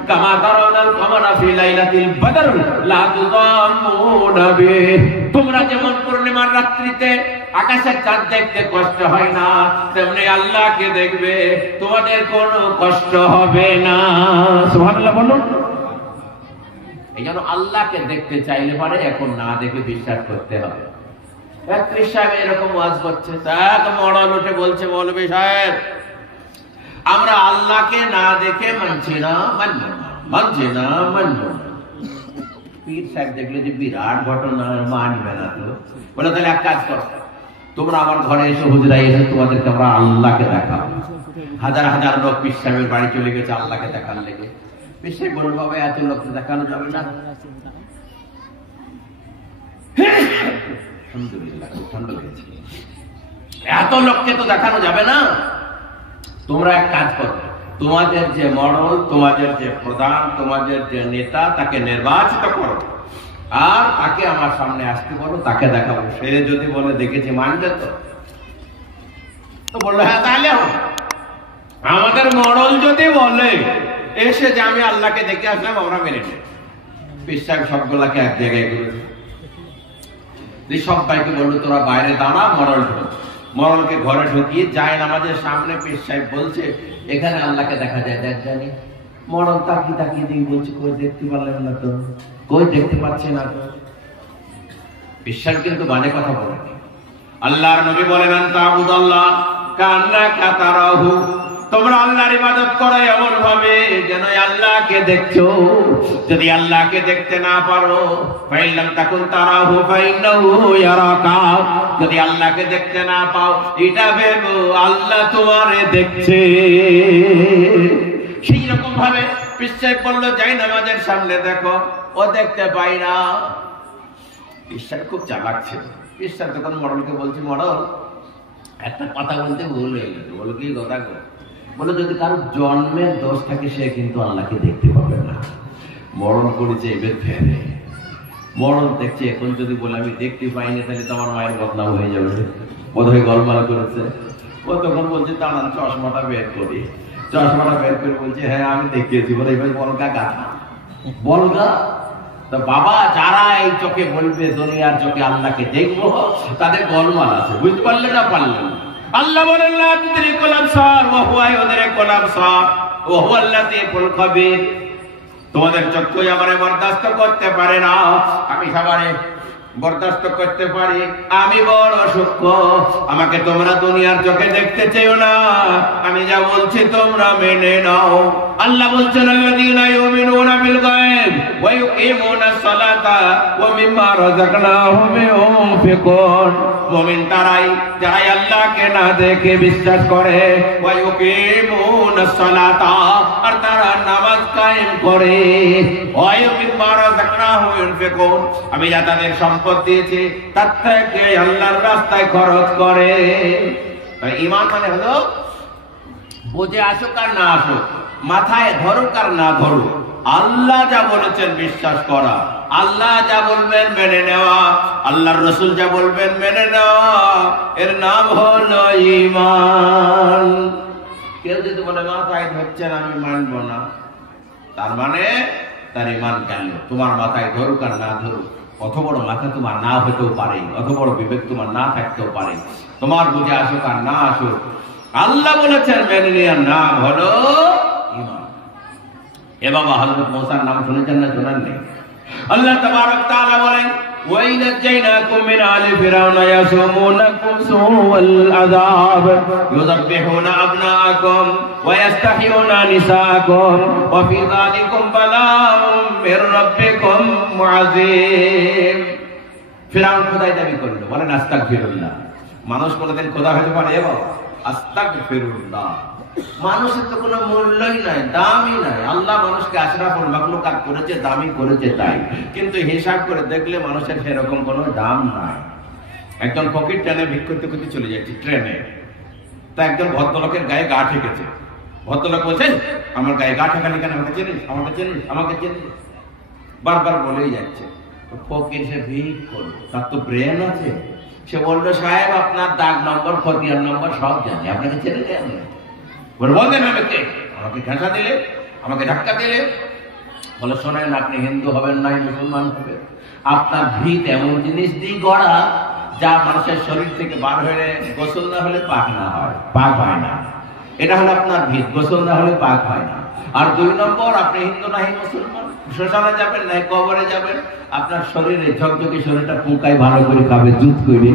কামা তারাউনাল কামারা ফি লাইলাতিল বদর লা তুযাম্মুনা বিহি, তোমরা যেমন পূর্ণিমার রাত্রিতে আকাশের চাঁদ দেখতে কষ্ট হয় না, তেমনি আল্লাহকে দেখবে তোমাদের কোনো কষ্ট হবে না। সুবহানাল্লাহ বলুন। এই জন্য আল্লাহকে দেখতে চাইলে পরে এখন না দেখে বিশ্বাস করতে হবে। এক পীর সাহেব এরকম ওয়াজ করছে, তাক মডাল উঠে বলছে মৌলভী সাহেব আমরা আল্লাহকে না দেখে মানছি না, মানবো না, মানছি না, মানবো না। পীর সাহেব দেখলে যে বিরাট ঘটনা, মানবে না তো। বলে তাহলে এক কাজ করো, তোমরা আমার ঘরে এসে হুজরায় এসে তোমাদেরকে আমরা আল্লাহকে দেখাবো। হাজার হাজার লোক পীর সাহেবের বাড়ি চলে গেছে আল্লাহকে দেখার লেগে। পীর সাহেব বলল, বাবা এত লোককে দেখানো যাবে না। আলহামদুলিল্লাহ, ঠান্ডা লেগেছে। এত লোককে তো দেখানো যাবে না। তোমরা এক কাজ করো, তোমাদের যে মডেল, তোমাদের যে প্রধান, তোমাদের যে নেতা, তাকে নির্বাচিত করো আর তাকে আমার সামনে আসতে বলো, তাকে দেখাবো। সে যদি বলে দেখেছি, মানবে তো বললো হ্যাঁ তাহলে হবে। আমাদের মডেল যদি বলে এসে যে আমি আল্লাহকে দেখে আসলাম, আমরা মেনে নেব। পীর সাহেব সবগুলাকে এক জায়গায় করেছে। সবাইকে বললো তোরা বাইরে দাঁড়া, মডেল ঢোক। মডেলকে ঘরে ঢুকিয়ে যায় নামাজের সামনে পীর সাহেব বলছে এখানে আল্লাহকে দেখা যায়, দেখ জানি। মডেল তাকিয়ে তাকিয়ে দিয়ে বলছে কই দেখতে পারলেন না তো, কই দেখতে পাচ্ছে না তো। পীর সাহেব কিন্তু বাজে কথা বলেনি। আল্লাহর নবী বলেন তা'বুদাল্লাহ কান্নাকা তারাহু, তোমরা আল্লাহর ইবাদত করো এমন ভাবে যেন আল্লাহকে দেখছো। যদি আল্লাহকে দেখতে না পারো, ফাইল্লাম তাকুন তারাহু ফাইন্নাহু ইয়ারাকা, যদি আল্লাহকে দেখতে না পাও এটা ভেবো আল্লাহ তোমারে দেখছে। সেই রকম ভাবে পীর সাহেব বলল যাই নামাজের সামনে দেখো, ও দেখতে পাই না। পীর সাহেব খুব চালাক ছিল। পীর সাহেব তখন মডেলকে বলছে, মডেল একটা কথা বলতে ভুল হয়ে গেল। বলো কি কথা গো? বলে যদি কারো জন্মের দোষ থাকে সে কিন্তু আল্লাহকে দেখতে পাবে না। মরণ করেছে এবার ফেরে, মরণ দেখছে। এখন যদি বলে আমি দেখতে পাইনি তাহলে তো আমার মায়ের বদনাম হয়ে যাবে, বোধহয় গলমাল করেছে। ও তখন বলছে দাঁড়ান চশমাটা বের করি। চশমাটা বের করে বলছে হ্যাঁ আমি দেখিয়েছি। বলে এবার বলগা গাথা, বলগা। তো বাবা যারা এই চোখে বলবে দুনিয়ার চোখে আল্লাহকে দেখবো, তাদের গলমাল আছে। বুঝতে পারলে না পারলেন? আল্লাহ বলেন লা তুদরিকুল আবসার ওয়া হুয়া ইউদরিকুল আবসার ওয়া হুয়াল লাতীফুল খাবীর। তোমাদের চক্ষু আমারে বরদাস্ত করতে পারে না, আমি সবারে বরদাস্ত করতে পারি। আমি বড় সূক্ষ্ম, আমাকে তোমরা দুনিয়ার চোখে দেখতে চাও না। আমি যা বলছি তোমরা মেনে নাও। আল্লাহ বলছেন আল্লাযীনা ইউমিনুনা বিল গায়ব ওয়া ইউকিমুনাস সালাতা ওয়া মিম্মা রাযাকনাহুম ইউনফিকুন। মুমিন তারাই যারা আল্লাহকে না দেখে বিশ্বাস করে, ওয়া ইউকিমুনাস সালাতা, আর তারা নামাজ কায়েম করে, ওয়া মিম্মা রাযাকনাহুম ইউনফিকুন, আমি যা তাদের সম্পদ দিয়েছি তার থেকে আল্লাহর রাস্তায় খরচ করে। তাই ঈমান মানে হলো বুঝে আসুক আর না আসুক, মাথায় ধরুক আর না ধরুক, আল্লাহ যা বলেছেন বিশ্বাস করা, আল্লাহ যা বলবেন মেনে নেওয়া, আল্লাহর রাসূল যা বলবেন মেনে নেওয়া, এর নাম হলো ঈমান। কেউ যদি বলে মাথায় ধরছেন আমি মানব না, তার মানে তার ঈমান গেল। তোমার মাথায় ধরুক আর না ধরুক, অত বড় মাথা তোমার না হতেও পারে, অত বড় বিবেক তোমার না থাকতেও পারে, তোমার বুঝে আসুক আর না আসুক, আল্লাহ বলেছেন মেনে নেওয়ার নাম হলো ঈমান। এ বাবা হযরত মুসার নাম শুনেছেন না শোনেন নেই? আল্লাহ তাবারক তাআলা বলেন وَإِذْ نَجَّيْنَاكُمْ مِنْ آلِ فِرْعَوْنَ يَسُومُونَكُمْ سُوءَ الْعَذَابِ يُذَبِّحُونَ أَبْنَاءَكُمْ وَيَسْتَحْيُونَ نِسَاءَكُمْ وَفِي ذَلِكُمْ بَلَاءٌ مِنْ رَبِّكُمْ عَظِيمٌ। ফিরআউন খোদাই দাবি করল, বলেন আস্তাগফিরুল্লাহ। মানুষ কোনদিন খোদা হতে পারে? এবার আস্তাগফিরুল্লাহ। মানুষের তো কোনো মূল্যই নাই, দামই নাই। আল্লাহ মানুষকে আশরাফুল মাখলুকাত করেছে, দামি করেছে তাই, কিন্তু হিসাব করে দেখলে মানুষের সেরকম কোনো দাম নাই। একজন ফকির ট্রেনে ভিক্ষা করতে চলে যাচ্ছে ট্রেনে, তা একজন ভদ্রলোকের গায়ে গা ঠেকেছে। ভদ্রলোক বলছেন আমার গায়ে গা ঠেকালি কেন? আমাকে চিনিস, আমাকে চিনিস, আমাকে চিনিস, বারবার বলেই যাচ্ছে। ফকির সে ভিক করলো, তার তো ব্রেন আছে। সে বললো সাহেব আপনার দাগ নম্বর, খতিয়ান নম্বর সব জানি, আপনাকে চেনে কেন? বলবেন আমাকে, আমাকে ঘেঁষা দিলে, আমাকে ধাক্কা দিলে। বলে শোনেন, আপনি হিন্দু হবেন নাই মুসলমান হবেন, আপনার ভিত এমন জিনিস দিয়ে গড়া যা মানুষের শরীর থেকে বার হয়ে গোসল না হলে পাক না হয়, পাক হয় না। এটা হলো আপনার ভিত, গোসল না হলে পাক হয় না। আর 2 নম্বর, আপনি হিন্দু নাহি মুসলমান, শ্মশানে যাবেন নাই কবরে যাবেন, আপনার শরীরে ঝকঝকে শরীরটা পোকায় ভালো করে খাবে, জুত করে।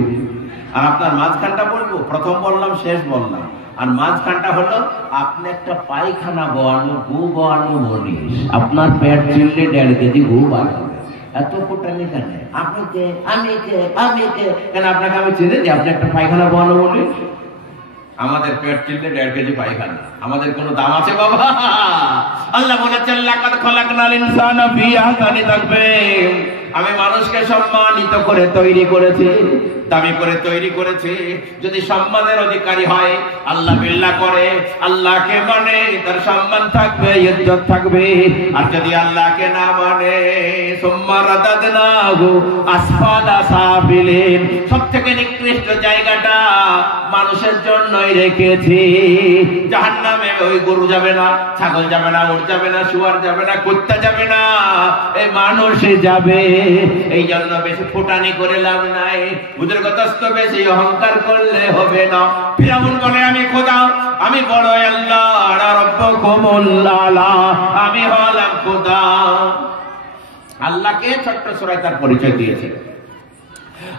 আর আপনার মাঝখানটা বলবো, প্রথম বললাম শেষ বললাম, আর মাঝখানটা হলো আপনি একটা পায়খানা বোয়ানো, গু বোয়ানো মনীষ। আপনার পেট চিনলে 1.5 কেজি গু বার হবে, এত ফুটানি কেন? আপনি কে? আমি কে? আমি কে? কেন আপনাকে আমি চিনি যে আপনি একটা পায়খানা বানানো বলি? আমাদের পেট চিনলে 1.5 কেজি পায়খানা, আমাদের কোনো দাম আছে বাবা? আল্লাহ বলেছেন লাকাদ খলাকনাল ইনসানা ফি আহসানি তাকওয়িম, আমি মানুষকে সম্মানিত করে তৈরি করেছি, দামি করে তৈরি করেছি। যদি সম্মানের অধিকারী হয়, আল্লাহ বিল্লাহ করে, আল্লাহকে মানে, তার সম্মান থাকবে, ইজ্জত থাকবে। আর যদি আল্লাহকে না মানে, সুম্মা রাদাদনাহু আসফালা সাফিলিন, সবথেকে নিকৃষ্ট জায়গাটা মানুষের জন্যই রেখেছি। জাহান্নামে ওই গরু যাবে না, ছাগল যাবে না, উট যাবে না, শুয়ার যাবে না, কুত্তা যাবে না, এই মানুষই যাবে। এই জন্য বেশি ফুটানি করে লাভ নাই, বুজুর্গতস্ত বেশি অহংকার করলে হবে না। ফিরাউন বলে আমি খোদা, আমি বড় আল্লাহ, রাব্বুকুমুল আলা, আমি হলাম খোদা। আল্লাহকে ছোট্ট সূরায় তার পরিচয় দিয়েছে।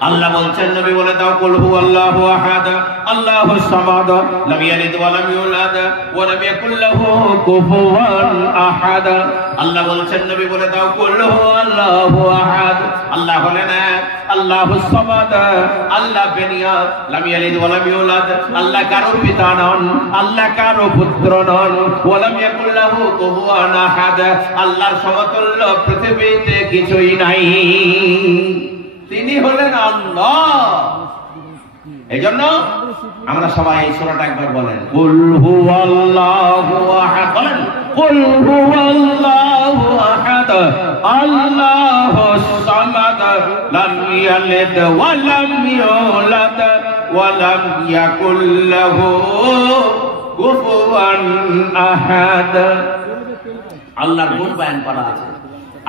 আল্লাহ বলছেন নবী বলে দাও কুল হুয়াল্লাহু আহাদ আল্লাহুস সামাদ লাম ইয়ালিদ ওয়া লাম ইউলাদ ওয়া লাম ইয়াকুল লাহু কুফুওয়ান আহাদ। আল্লাহ বলছেন নবী বলে দাও কুল হুয়াল্লাহু আহাদ, আল্লাহ হলেন এক, আল্লাহুস সামাদ, আল্লাহ বেনিয়াদ, লাম ইয়ালিদ ওয়া লাম ইউলাদ, আল্লাহ কারো পিতা নন, আল্লাহ কারো পুত্র নন, ওয়া লাম ইয়াকুল লাহু কুফুওয়ান আহাদ, আল্লাহর সমতুল্য পৃথিবীতে কিছুই নাই। তিনি হলেন আল্লাহ। এইজন্য আমরা সবাই এই সূরাটা একবার বলেন, কুল হুয়াল্লাহু আহাদ, বলেন কুল হুয়াল্লাহু আহাদ আল্লাহুস সামাদ লাম ইয়ালিদ ওয়া লাম ইউলাদ ওয়া লাম ইয়াকুল লাহু কুফুওয়ান আহাদ। আল্লাহর গুণ বয়ান করা আছে,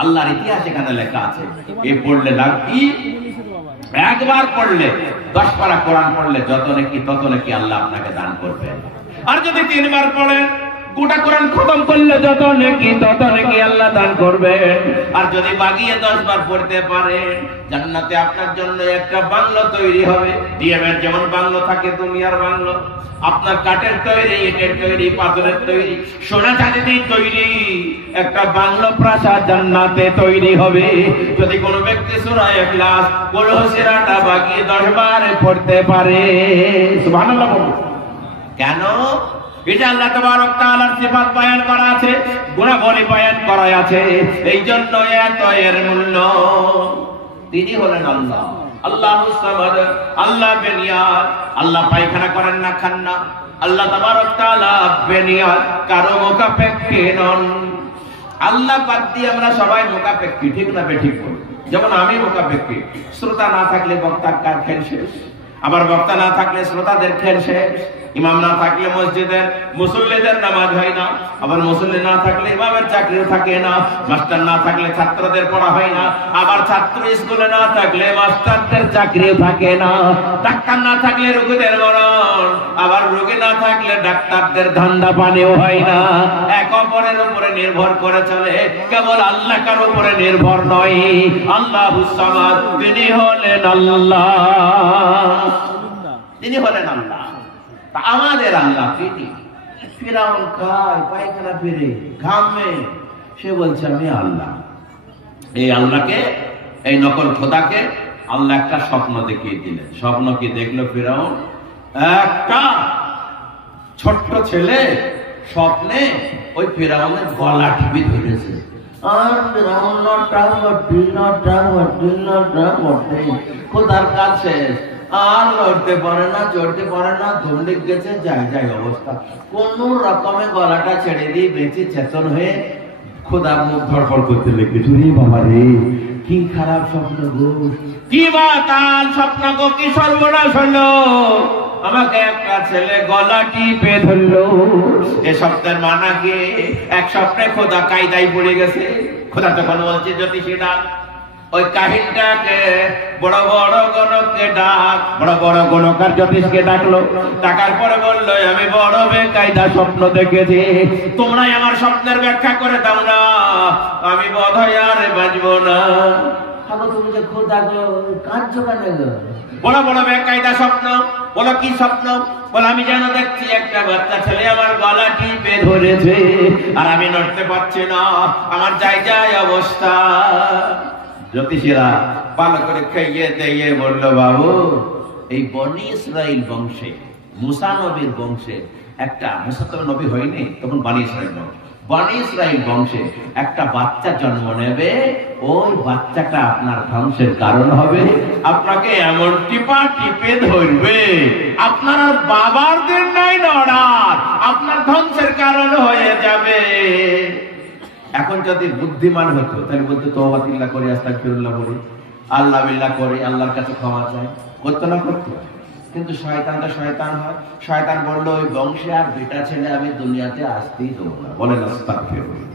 আল্লাহর ইতিহাস এখানে লেখা আছে। এ পড়লে লাভ কি? একবার পড়লে 10 পারা কোরআন পড়লে যত নাকি তত নাকি আল্লাহ আপনাকে দান করবেন। আর যদি 3 বার পড়েন, গোটা কোরআন খতম করলে যত নাকি তত নাকি আল্লাহ দান করবেন। আর যদি বাগিয়ে 10 বার পড়তে পারেন, জান্নাতে আপনার জন্য একটা বাংলো তৈরি হবে। ডিএমের যেমন বাংলো থাকে, দুনিয়ার বাংলো, আপনার কাঠের তৈরি, ইটের তৈরি, পাথরের তৈরি, সোনা চাঁদি তৈরি একটা বাংলো প্রাসাদ জান্নাতে তৈরি হবে। যদি কোনো ব্যক্তি সূরা ইখলাস কুল হুসিরাটা বাগিয়ে 10 বার পড়তে পারে, সুবহানাল্লাহ। কেন? এটা আল্লাহ তাবারক তাআলার সিফাত বয়ান করা আছে, গুণাবলী বয়ান করা আছে, এই জন্য এত এর মূল্য। তিনি হলেন আল্লাহ, আল্লাহুস সামাদ, আল্লাহ বেনিয়াদ, আল্লাহ পায়খানা করেন না, খান না। আল্লাহ তাবারক তাআলা বেনিয়াদ, কারো মুখাপেক্ষী নন। আল্লাহ বাদ দিয়ে আমরা সবাই মুখাপেক্ষী, ঠিক না বেঠিক? যেমন আমি মুখাপেক্ষী, শ্রোতা না থাকলে বক্তার কার খেল শেষ, আবার বক্তা না থাকলে শ্রোতাদের খেল শেষ। ইমাম না থাকলে মসজিদের মুসল্লিদের নামাজ হয় না, আবার মুসল্লি না থাকলে ইমামের চাকরিও থাকে না, মাস্টার না থাকলে ছাত্রদের পড়া হয় না, আবার ছাত্র স্কুলে না থাকলে মাস্টারদের চাকরিও থাকে না, ডাক্তার না থাকলে রোগীদের মরণ, আবার রোগী না থাকলে ডাক্তারদের ধান্দা পানিও হয় না। এক অপরের উপরে নির্ভর করে চলে, কেবল আল্লাহ কার উপরে নির্ভর নয়। আল্লাহুস সামাদ, তিনি হলেন আল্লাহ, তিনি হলেন আল্লাহ। আমাদের আল্লাহ তিনি। ফিরাউন খায় পায়খানা ফিরে ঘামে, সে বলছে আমি আল্লাহ। এই আল্লাহকে, এই নকল খোদাকে আল্লাহ একটা স্বপ্ন দেখিয়ে দিলেন। স্বপ্ন কি দেখলো ফিরাউন? একটা ছোট্ট ছেলে স্বপ্নে ওই ফিরাউনের গলা টিপে ধরেছে। আর ফিরাউন খোদার কাছে আর লড়তে পারে না, চড়তে পারে না, ধমলিক গেছে, যায় যায় অবস্থা। কোন রকমে গলাটা ছেড়ে দিয়ে বেঁচে চেতন হয়ে খোদার মুখ ধড়ফড় করতে লেগেছে। রে বাবা রে, কি খারাপ স্বপ্ন গো, কি বাতাল স্বপ্ন গো, কি সর্বনাশ হলো। আমাকে একটা ছেলে গলা টিপে ধরলো। এ স্বপ্নের মানা কি? এক স্বপ্নে খোদা কায়দায় পড়ে গেছে। খোদা তখন বলছে জ্যোতিষীরা ওই কাহিনটাকে বড় বড় গণককে ডাক। বড় বড় গণকার জ্যোতিষকে ডাকলো, ডাকার পরে বললো আমি বড় বেকায়দা স্বপ্ন দেখেছি, তোমরাই আমার স্বপ্নের ব্যাখ্যা করে দাও না, আমি বোধহয় আর বাঁচবো না। তুমি যে খোদা গো, কাঁদছো কেন গো? বড় বড় বেকায়দা স্বপ্ন। বলো কি স্বপ্ন? বলে আমি যেন দেখছি একটা বাচ্চা ছেলে আমার গলা টিপে ধরেছে, আর আমি নড়তে পারছি না, আমার যাই যাই অবস্থা। জ্যোতিষীরা ভালো করে খাইয়ে দিয়ে বলল, বাবু এই বনি ইসরাইল বংশে, মুসা নবীর বংশে একটা, মুসা তো নবী হয়নি তখন, বনি ইসরাইল বংশ, বনি ইসরাইল বংশে একটা বাচ্চা জন্ম নেবে, ওই বাচ্চাটা আপনার ধ্বংসের কারণ হবে, আপনাকে এমন টিপা টিপে ধরবে আপনার বাবার দিন নাই নড়ার, আপনার ধ্বংসের কারণ হয়ে যাবে। এখন যদি বুদ্ধিমান হতো তাহলে বলতো তওবা তিল্লাহ করে, আস্তাগফিরুল্লাহ বলি, আল্লাহ বিল্লাহ করে, আল্লাহর কাছে ক্ষমা চাই, করতো না? করতো। কিন্তু শয়তানটা শয়তান হয়, শয়তান বললো ওই বংশে আর বেটা ছেলে আমি দুনিয়াতে আসতেই দেবো না। বলেন আস্তাগফিরুল্লাহ।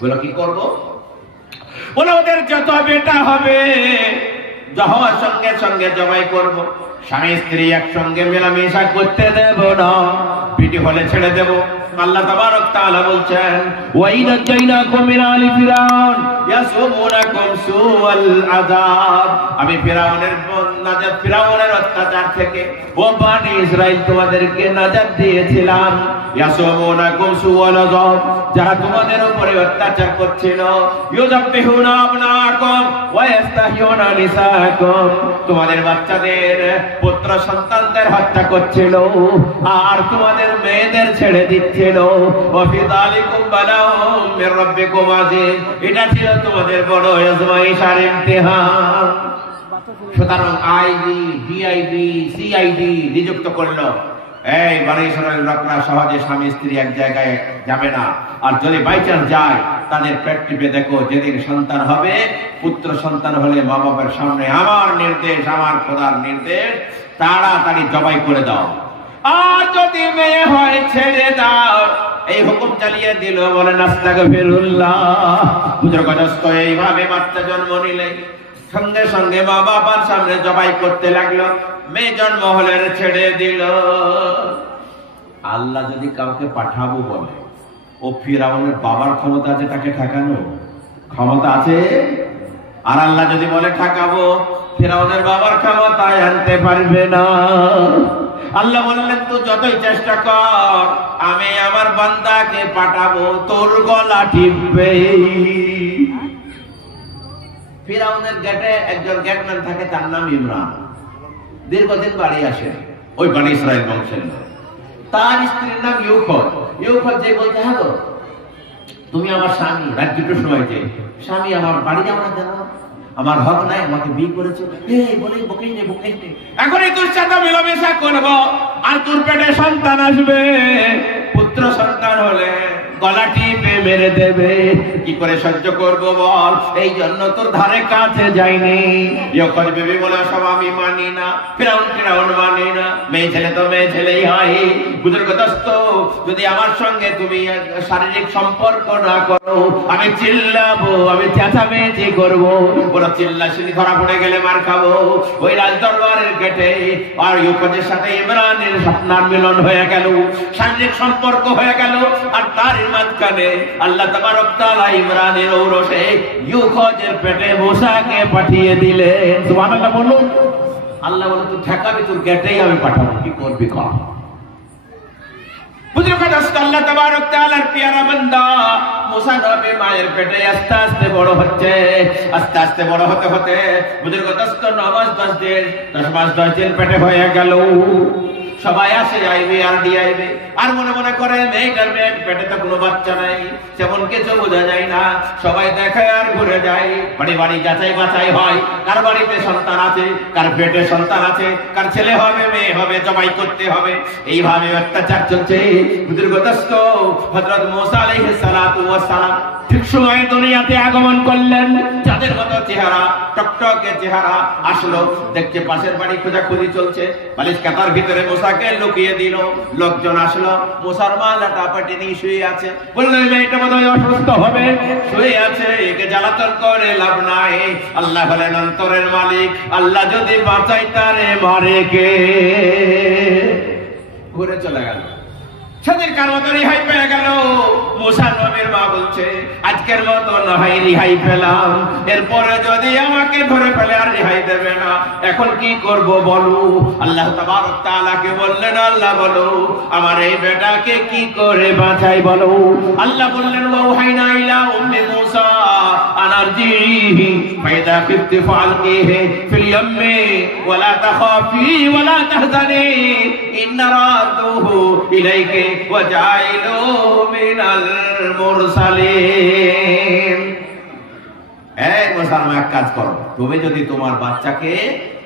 বলো কি করবো? বলে ওদের যত বেটা হবে হওয়ার সঙ্গে সঙ্গে জবাই করব, স্বামী স্ত্রী একসঙ্গে মেলামেশা করতে দেব না, পিটি হলে ছেড়ে দেব। আল্লাহ তাবারক তাআলা বলছেন, ওয়াইদা জাইনাকুম মিন আলি ফিরাউন ইয়াসুমুনাকুম সুআল আযাব, আমি ফিরাউনের অত্যাচার থেকে ও বনি ইসরাইল তোমাদেরকে নাজাত দিয়েছিলাম। ইয়াসুমুনাকুম সুআল আযাব, যারা তোমাদের উপরে অত্যাচার করছিল, ইউযাববিহুনা আবনাকুম ওয়া ইস্তাহিয়ুনা নিসাকুম, তোমাদের বাচ্চাদের পুত্র সন্তানদের হত্যা করছিল আর তোমাদের মেয়েদের ছেড়ে দিচ্ছিল। ওয়া ফি যালিকুম বালাউম মির রাব্বিকুম আযীম, এটা ছিল তোমাদের বড় আজমাইশ আর ইমতিহান। সুতরাং আইবি, ডিআইবি, সিআইডি নিযুক্ত করলো। এই বনি ইসরাইল লোকরা সহজে স্বামী স্ত্রী এক জায়গায় যাবে না, আর যদি বাই চান্স যায় তাদের পেট টিপে দেখো, যেদিন সন্তান হবে, পুত্র সন্তান হলে মা বাবার সামনে আমার নির্দেশ, আমার খোদার নির্দেশ, তাড়াতাড়ি জবাই করে দাও। আর যদি মেয়ে হয় ছেড়ে দাও। এই হুকুম চালিয়ে দিল। বলেন আস্তাগফিরুল্লাহ। বুজুর্গদস্ত এইভাবে বাচ্চা জন্ম নিলে সঙ্গে সঙ্গে মা বাবার সামনে জবাই করতে লাগলো। মেয়ে জন্ম হলে ছেড়ে দিল। আল্লাহ যদি কাউকে পাঠাবো বলে, ও ফিরাউনের বাবার ক্ষমতা আছে তাকে ঠেকানো? ক্ষমতা আছে? আর আল্লাহ যদি বলে ঠেকাবো, ফিরাউনের বাবার ক্ষমতায় আনতে পারবে না। আল্লাহ বললেন, তুই যতই চেষ্টা কর, আমি আমার বান্দাকে পাঠাবো, তোর গলা টিপবে। ফিরাউনের গেটে একজন গেটম্যান থাকে, তার নাম ইমরান। দীর্ঘদিন বাড়ি আসে, ওই বনি ইসরাইল বংশের। তার স্ত্রীর নাম ইউখদ। ইউখদ যে বলতে, হ্যাঁ গো, তুমি আমার স্বামী, রাত দুটোর সময় যে স্বামী, আমার বাড়ি যাও না কেন? আমার হক নাই, আমাকে বিয়ে করেছো, বলেই বকেই নে, বকেই নে। এখনই তোর সাথে মিলামেশা করবো, আর তোর পেটে সন্তান আসবে। পুত্র সন্তান হলে গলা টিপে মেরে দেবে। কি করে সহ্য করবো বল? এই জন্য তোর ধারে কাছে যাইনি। ইউখদ বিবি বলে, সব আমি মানি না, ফিরাউন মানি না। মেয়ে ছেলে তো মেয়ে ছেলেই হয়। বুজুর্গদস্ত, যদি আমার সঙ্গে তুমি শারীরিক সম্পর্ক না করো, আমি চিল্লাবো, আমি চেঁচামেচি করবো। বলো চিল্লাশিনি ধরা পড়ে গেলে মার খাবো। ওই রাজ দরবারের গেটে আর ইউখদের সাথে ইমরানের স্বপ্নার মিলন হয়ে গেল, শারীরিক সম্পর্ক হয়ে গেল। আর তার মাঝখানে আল্লাহ তাবারক তাআলা ইমরানের ঔরসে ইউখদের পেটে মুসাকে পাঠিয়ে দিলেন। সুবহানাল্লাহ বলুন। আল্লাহ বলে, তুই ঠেকাবি, তোর গেটেই আমি পাঠাবো, কি করবি কর। বুজুর্গদস্ত, আল্লাহ তাবারক তাআলার পিয়ারা বান্দা মুসা নবী মায়ের পেটে আস্তে আস্তে বড় হচ্ছে। আস্তে আস্তে বড় হতে হতে বুজুর্গদস্ত 9 মাস 10 দিন, 10 মাস 10 দিন পেটে হয়ে গেল। সবাই আসে, আইবে আর ডিআইবে, আর মনে মনে করে মেয়েটার পেটে তো কোনো বাচ্চা নাই, যেমন কিছু বোঝা যায় না। সবাই দেখে আর ঘুরে যায়, বাড়ি বাড়ি যাচাই বাছাই হয়, কার বাড়িতে সন্তান আছে, কার পেটে সন্তান আছে, কার ছেলে হবে মেয়ে হবে, জবাই করতে হবে। এইভাবে অত্যাচার চলছে। বুজুর্গদস্ত হযরত মুসা আলাইহিস সালাতু ওয়াস সালাম ঠিক সময় দুনিয়াতে আগমন করলেন। যাদের মতো চেহারা, টকটকে চেহারা, আসলো। দেখছে পাশের বাড়ি খোঁজাখুঁজি চলছে, বালিশ কাতার ভিতরে মুসাকে লুকিয়ে দিল। লোকজন আসলো, মুসার মা লাটাপাটি নিয়ে শুয়ে আছে। বললেন, মেয়েটা বোধহয় অসুস্থ হবে, শুয়ে আছে, একে জ্বালাতন করে লাভ নাই। আল্লাহ হলেন অন্তরের মালিক, আল্লাহ যদি বাঁচাই তারে মারে কে? ঘুরে চলে গেল। সেদিন কার মতো রিহাই পেয়ে গেল। মুসা নবীর মা বলছে, আজকের মতো না হয় রিহাই পেলাম, এরপরে যদি আমাকে ধরে ফেলে আর রিহাই দেবে না, এখন কি করব বলো? আল্লাহ তাবারক তাআলাকে বললেন, আল্লাহ বলো আমার এই বেটাকে কি করে বাঁচাই বলো। আল্লাহ বললেন, ওয়াহাইনা ইলা উম্মি মুসা আনারজিহি ফাইদা খিফতি ফালকিহি ফিল ইয়াম্মি ওয়ালা তাখাফি ওয়ালা তাহজানি ইন্না রাদুহু ইলাইকি ওয়া জাইলুহু মিনাল মুরসালিন। এই মুসলমান, এক কাজ করো, তুমি যদি তোমার বাচ্চাকে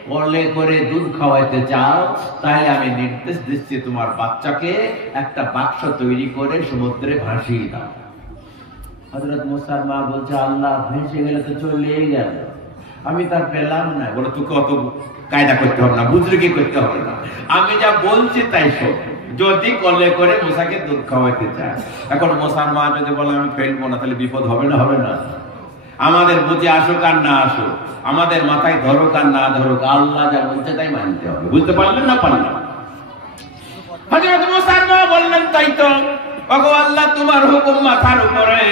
কোলে করে দুধ খাওয়াইতে চাও তাহলে আমি নির্দেশ দিচ্ছি তোমার বাচ্চাকে একটা বাক্স তৈরি করে সমুদ্রে ভাসিয়ে দাও। হযরত মুসার মা বলছে, আল্লাহ ভেসে গেলে তো চলেই গেল, আমি তার পেলাম না। বলে তোকে অত কায়দা করতে হবে না, বুজরুকি করতে হবে না, আমি যা বলছি তাই শোন। যদি কোলে করে মুসাকে দুধ খাওয়াইতে চায়, এখন মুসার মা যদি বলে আমি ফেলবো না, তাহলে বিপদ হবে না? হবে না? আমাদের বুঝে আসুক আর না আসুক, আমাদের মাথায় ধরুক আর না ধরুক, আল্লাহ যা বলছে তাই মানতে হবে। বুঝতে পারলেন না? পারলেন? হযরত মুসা বললেন, তাই তো ওগো আল্লাহ, তোমার হুকুম মাথার উপরে,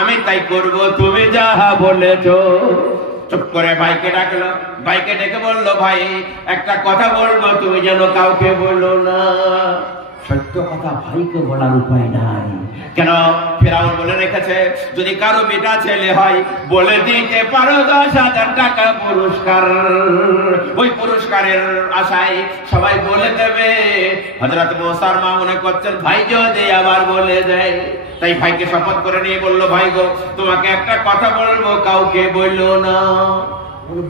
আমি তাই করব, তুমি যা বলেছো। চুপ করে ভাইকে ডাকলো, ভাইকে ডেকে বলল, ভাই একটা কথা বলবো, তুমি যেন কাউকে বলো না। সত্য কথা ভাইকে বলার উপায় নাই, কেন? ফেরাউন বলে রেখেছে, যদি কারো বেটা ছেলে হয় বলে দিতে পারো 10,000 টাকা পুরস্কার। ওই পুরস্কারের আশায় সবাই বলে দেবে। হযরত মুসার মা মনে করছেন ভাই যদি আবার বলে দেয়, তাই ভাইকে শপথ করে নিয়ে বললো, ভাই গো, তোমাকে একটা কথা বলবো, কাউকে বললো না।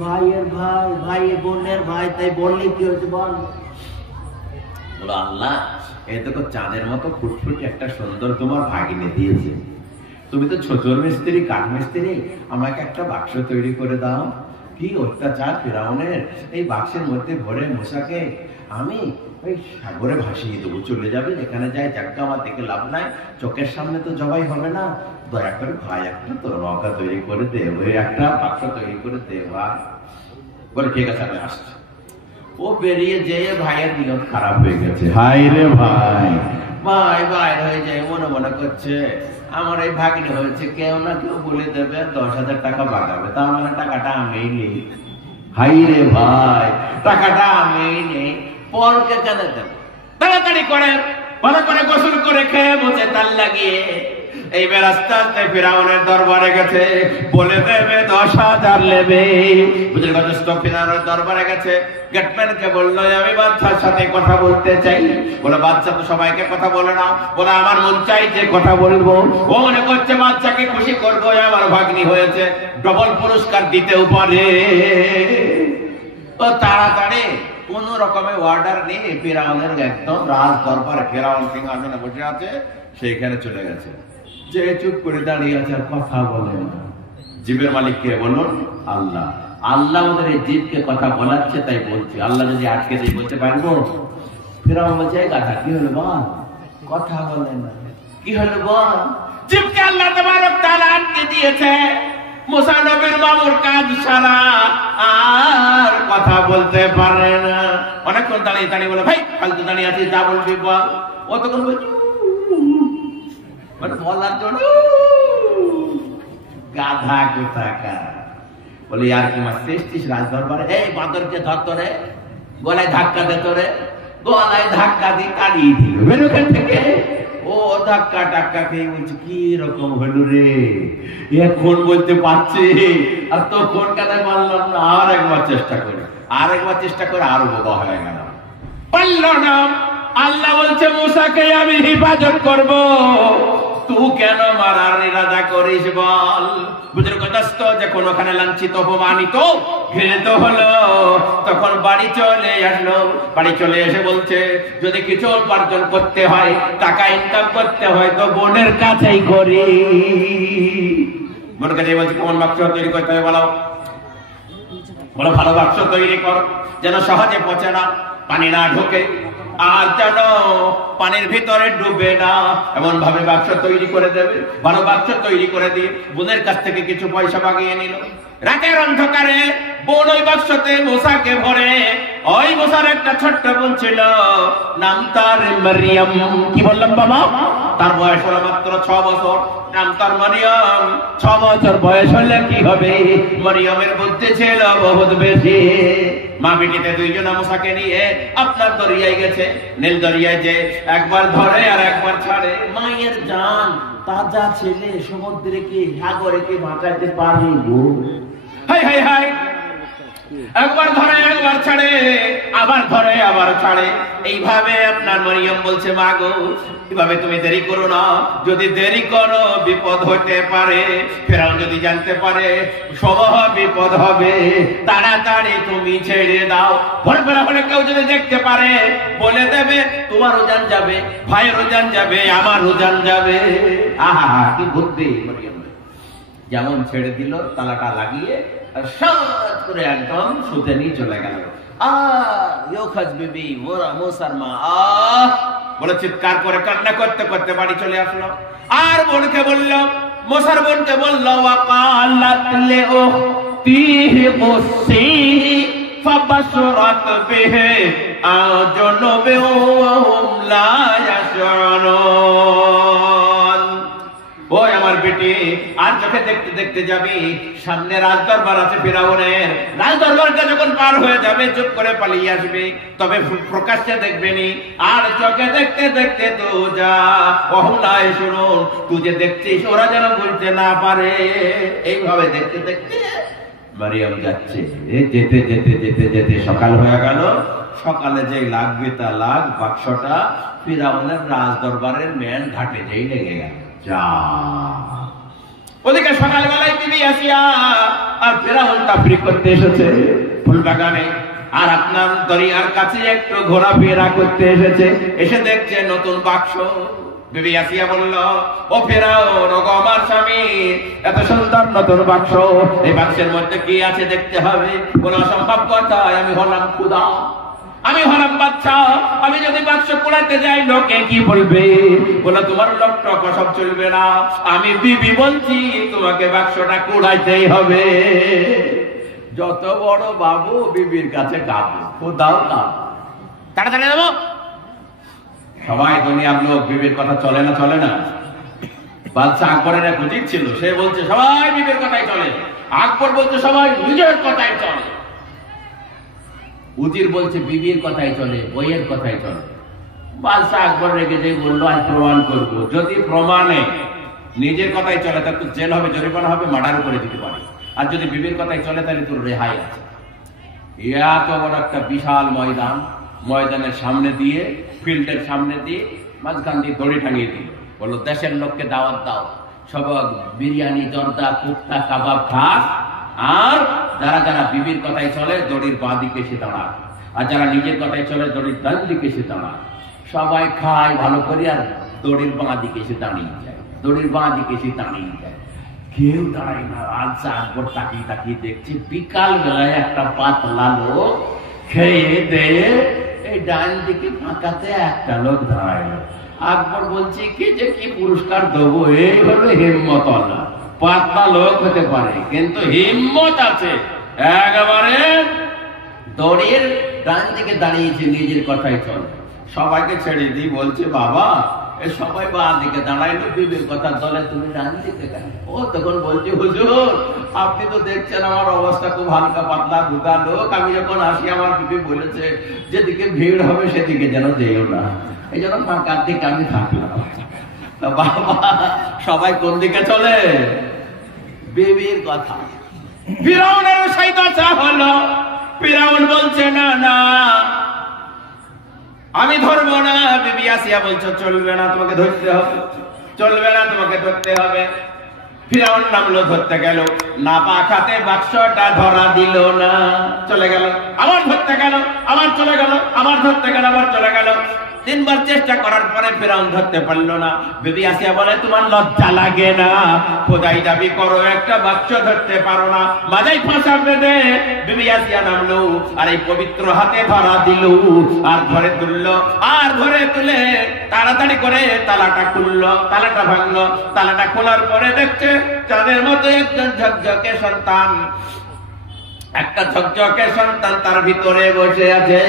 ভাইয়ের ভাই, ভাই বোনের ভাই, তাই বললে কি হচ্ছে বল? বলো, আল্লাহ এই দেখো চাঁদের মতো ফুটফুটে একটা সুন্দর তোমার ভাগিনে দিয়েছে, তুমি তো ছোটর মিস্ত্রি, কাঠ মিস্ত্রি, আমাকে একটা বাক্স তৈরি করে দাও। কি অত্যাচার ফেরাউনের! এই বাক্সের মধ্যে ভরে মুসাকে আমি ওই সাগরে ভাসিয়ে দেবো, চলে যাবে যেখানে যায়, যাকে আমার দেখে লাভ নাই, চোখের সামনে তো জবাই হবে না। দয়া করে ভাই একটা তোর নৌকা তৈরি করে দে, ওই একটা বাক্স তৈরি করে দে ভাই। বলে ঠিক আছে, আমি আসছি। ও বেরিয়ে যেয়ে ভাইয়ের নিয়ত খারাপ হয়ে গেছে। হাই রে ভাই, ভাই বাইর হয়ে যায়, মনে মনে করছে আমার এই ভাগিনী হয়েছে, কেউ না কেউ বলে দেবে 10,000 টাকা বাগাবে, তার মানে টাকাটা আমিই নেই। হাই রে ভাই, টাকাটা আমিই নেই, পরকে কেন দেব? তাড়াতাড়ি করে ভালো করে গোসল করে খেয়ে বসে তাল লাগিয়ে এইবার আস্তে আস্তে ফিরাউনের দরবারে গেছে, বলে দেবে 10,000 নেবে। বুঝলে যথেষ্ট ফিরাউনের দরবারে গেছে, গেটম্যানকে বললো, আমি বাচ্চার সাথে কথা বলতে চাই। বলে, বাচ্চা তো সবাইকে কথা বলে না। বলে, আমার মন চাইছে কথা বলবো। ও মনে করছে বাচ্চাকে খুশি করবো, আমার ভাগ্নি হয়েছে, ডবল পুরস্কার দিতেও পারে। ও তাড়াতাড়ি কোন রকমের অর্ডার নিয়ে ফিরাউনের একদম রাজ দরবারে, ফিরাউন সিংহাসনে বসে আছে, সেইখানে চলে গেছে। যে চুপ করে দাঁড়িয়ে আছে, আর কথা বলে না। জীবের মালিক কে? বলুন, আল্লাহ। আল্লাহ আমাদের এই জীবকে কথা বলাচ্ছে, তাই বলছি। আল্লাহ যদি আটকে দিয়ে বলতে পারবো? ফিরাউন বলছে, গাধা, কি হলো বল? কথা বলে না, কি হলো বল? জীবকে আল্লাহ তাবারক তাআলা আটকে দিয়েছে। মুসা নবীর মামুর কাজ সারা আর কথা বলতে পারে না। অনেকক্ষণ দাঁড়িয়ে দাঁড়িয়ে বলে, ভাই ফালতু দাঁড়িয়ে আছিস, যা বলবি বল। অতক্ষণ বলছি বলার জন্য গাধা কোথাকার। বলে, আর কি মারছিস রাজ দরবারে? এই বাঁদরকে ধর, তোরে গলায় ধাক্কা দে, তোরে গলায় ধাক্কা দিয়ে তাড়িয়ে দিল বের ওখান থেকে। ও ধাক্কা টাক্কা খেয়ে বলছে, কি রকম হলো রে, এখন বলতে পারছি, আর তখন কাদায় মারলাম না। আরেকবার চেষ্টা করে আরো বোকা হয়ে গেল, পারল না। আল্লাহ বলছে, মুসাকে আমি হেফাজত করব, তুই কেন মারার ইরাদা করিস বল? বুঝলে কষ্ট, যখন ওখানে লাঞ্ছিত অপমানিত ঘৃণিত হলো, তখন বাড়ি চলে আসলো। বাড়ি চলে এসে বলছে, যদি কিছু উপার্জন করতে হয়, টাকা ইনকাম করতে হয়, তো বোনের কাছেই করি। বোনের কাছে বলছে, কেমন বাক্স তৈরি করতে হবে বলো? বলো, ভালো বাক্স তৈরি কর, যেন সহজে পচে না, পানি না ঢোকে, আর যেন পানির ভিতরে ডুবে না, এমন ভাবে বাক্স তৈরি করে দেবে। ভালো বাক্স তৈরি করে দিয়ে বোনের কাছ থেকে কিছু পয়সা বাগিয়ে নিল। রাতের অন্ধকারে বোন ওই বাক্সতে মুসাকে ভরে ওই মুসার একটা ছোট্ট বোন ছিল, নাম তার মারিয়াম। কি বললাম বাবা? তার বয়স হলো মাত্র 6 বছর, নাম তার মারিয়াম। 6 বছর বয়স হলে কি হবে? মারিয়ামের বুদ্ধি ছিল বহুত বেশি। মা বেটিতে দুইজন মুসাকে নিয়ে আপনার দরিয়ায় গেছে। নীল দরিয়ায় যে একবার ধরে আর একবার ছাড়ে। মায়ের জান, তাজা ছেলে সমুদ্রে কি সাগরে কি বাঁচাইতে পারবে গো? হাই হাই হাই, একবার ধরে একবার ছাড়ে, আবার ধরে আবার ছাড়ে। এইভাবে আপনার মারিয়াম বলছে, মা গো এভাবে তুমি দেরি করো না, যদি দেরি করো বিপদ হতে পারে। ফেরাউন যদি জানতে পারে সমূহ বিপদ হবে, তাড়াতাড়ি তুমি ছেড়ে দাও। ভোরবেলা হলে কেউ যদি দেখতে পারে বলে দেবে তোমারও জান যাবে, ভাইয়েরও জান যাবে, আমারও জান যাবে। আহা কি বুদ্ধি মারিয়াম! যেমন ছেড়ে দিল তালাটা লাগিয়ে সাত করে একদম শুতে নিয়ে চলে গেল। বলে চিৎকার করে কান্না করতে করতে বাড়ি চলে আসলো। আর বোনকে বলল, মোসার বোনকে বলল, فبصرت به أعجنبهم لا يشعرون। ওই আমার বেটি, আর চোখে দেখতে দেখতে যাবি সামনে রাজদরবার আছে ফিরাউনের। রাজদরবারটা যখন পার হয়ে যাবে চুপ করে পালিয়ে আসবে, তবে প্রকাশ্যে দেখবেনি। আর চোখে দেখতে দেখতে তো যা, অহলায় শুনুন, তুই যে দেখছিস ওরা যেন বলতে না পারে। এইভাবে দেখতে দেখতে মারিয়াম যাচ্ছে। যেতে যেতে যেতে যেতে সকাল হয়ে গেল। সকালে যে লাগবে তা লাগ, বাক্সটা ফিরাউনের রাজদরবারের মেন ঘাটে যেই লেগে গেল। যা ওদিকে সকালবেলায় বিবি আসিয়া আর ফিরাউন তাফরিক করতে এসেছে ফুল বাগানে, আর আপনার দরিয়ার কাছে একটু ঘোরাফেরা করতে এসেছে। এসে দেখছে নতুন বাক্স। বিবি আসিয়া বলল, ও ফিরাউন, ও আমার স্বামী, এত সুন্দর নতুন বাক্স, এই বাক্সের মধ্যে কি আছে দেখতে হবে। কোন অসম্ভব কথা, আমি হলাম খুদা, আমি হলাম বাচ্চা, আমি যদি বাক্স পোড়াতে যাই লোকে কি বলবে? বলে তোমার লোকটক সব চলবে না, আমি বিবি বলছি তোমাকে বাক্সটা কুড়াইতেই হবে। যত বড় বাবু বিবির কাছে কাবু, খুদাও কাবু, তাড়াতাড়ি দেবো। সবাই দুনিয়ার লোক, বিবির কথা চলে না চলে না। বাদশা আকবরের এক উজির ছিল, সে বলছে সবাই বিবির কথাই চলে। আকবর বলছে সবাই নিজের কথাই চলে। উজির বলছে বিবির কথাই চলে, বইয়ের কথাই চলে। বাদশা আকবর রেগে যে বললো আজ প্রমাণ করবো, যদি প্রমাণে নিজের কথাই চলে তার তো জেল হবে, জরিমানা হবে, মার্ডার করে দিতে পারে। আর যদি বিবির কথাই চলে তাহলে তোর রেহাই আছে। এত বড় একটা বিশাল ময়দান, ময়দানের সামনে দিয়ে, ফিল্ডের সামনে দিয়ে মাঝখান দিয়ে দড়ি টাঙিয়ে দিল। বললো দেশের লোককে দাওয়াত দাও, সব বিরিয়ানি, জর্দা, কুফতা, কাবাব খাস। আর যারা যারা বিবির কথাই চলে দড়ির বাঁ দিকে এসে দাঁড়া, আর যারা নিজের কথাই চলে দড়ির ডান দিকে এসে দাঁড়া। সবাই খায় ভালো করে আর দড়ির বাঁ দিকে এসে দাঁড়িয়ে যায়, দড়ির বাঁ দিকে এসে দাঁড়িয়ে যায়, কেউ দাঁড়ায় না। আচ্ছা আকবর তাকিয়ে তাকিয়ে দেখছে বিকাল বেলায় একটা পাতলা লোক খেয়ে দেয়ে এই ডান দিকে ফাঁকাতে একটা লোক দাঁড়ায়। আকবর বলছে কি যে কি পুরস্কার দেবো, এই হলো হিম্মত। পাতলা লোক হতে পারে কিন্তু হিম্মত আছে। একেবারে দড়ির ডান দিকে দাঁড়িয়েছে, নিজের কথাই চলে। সবাইকে ছেড়ে দিই বলছে বাবা এ সবাই বাঁ দিকে দাঁড়াইলো, বিবির কথা চলে, তুমি ডান দিকে কেন? ও তখন বলছে হুজুর আপনি তো দেখছেন আমার অবস্থা খুব হালকা পাতলা দুটা লোক, আমি যখন আসি আমার বিবি বলেছে যেদিকে ভিড় হবে সেদিকে যেন যেও না, এই জন্য ফাঁকার দিকে আমি থাকলাম। বাবা সবাই কোন দিকে চলে? বিবির কথা। ফিরাউনের সেই দশা হলো। ফিরাউন বলছে না না আমি ধরবো না। বিবি আসিয়া বলছো চলবে না, তোমাকে ধরতে হবে, চলবে না, তোমাকে ধরতে হবে। ফিরাউন নামলো, ধরতে গেল, না পাখাতে বাক্সটা ধরা দিল না, চলে গেল। আবার ধরতে গেল, আবার চলে গেল, আবার ধরতে গেল, আবার চলে গেল। 3 বার চেষ্টা করার পরে ফিরাউন ধরতে পারলো না। বিবি আসিয়া বলে তোমার লজ্জা লাগে না? খোদাই দাবি করো একটা বাক্স ধরতে পারো না, মাজাই ফাঁসা বেঁধে বিবি আসিয়া নামলো আর এই পবিত্র হাতে ধরা দিল আর ধরে তুললো। আর ধরে তুলে তাড়াতাড়ি করে তালাটা খুললো, তালাটা ভাঙলো। তালাটা খোলার পরে দেখছে চাঁদের মতো একজন ঝকঝকে সন্তান একটা ঝকঝকে সন্তান তার ভিতরে বসে আছে।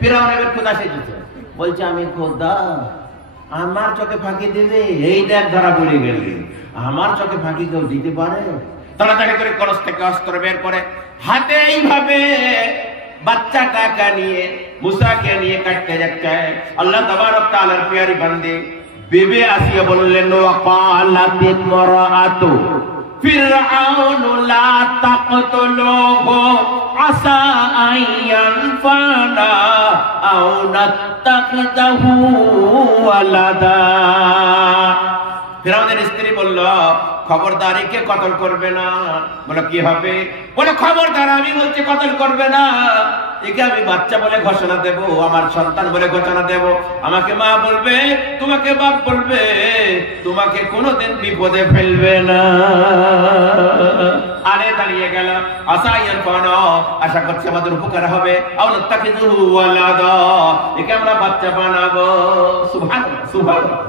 ফিরাউন এবার খোদা সেজেছে, বলছে আমি খোদা, আমার চোখে ফাঁকি দিবে? এই দেখ ধরা পড়ে গেলি, আমার চোখে ফাঁকি কেউ দিতে পারে? তাড়াতাড়ি করে কলস থেকে অস্ত্র বের করে হাতে এইভাবে বাচ্চাটাকে নিয়ে মুসাকে নিয়ে কাটতে যাচ্ছে। আল্লাহ তাবারক তাআলার প্রিয় বান্দে বিবি আসিয়া বললেন, ওয়াকালাত ইমরাআতু ফিরআউন লা তাকতুলুহু আসা আইয়ানফানা আও নাত্তাখিযাহু ওয়ালাদা। ফিরআউনের স্ত্রী বলল, খবরদার একে কতল করবে না। বলে কি হবে? বলে খবরদার আমি বলছি কতল করবে না, একে আমি বাচ্চা বলে ঘোষণা দেব, আমার সন্তান বলে ঘোষণা দেব। আমাকে মা বলবে, তোমাকে বাপ বলবে, তোমাকে কোনোদিন বিপদে ফেলবে না। আরে দাঁড়িয়ে গেল, আসাইয়ান ফানা, আশা করছি আমাদের উপকার হবে। আওলা তাকিযুহু ওয়ালাদা, একে আমরা বাচ্চা বানাবো। সুবহানাল্লাহ, সুবহানাল্লাহ।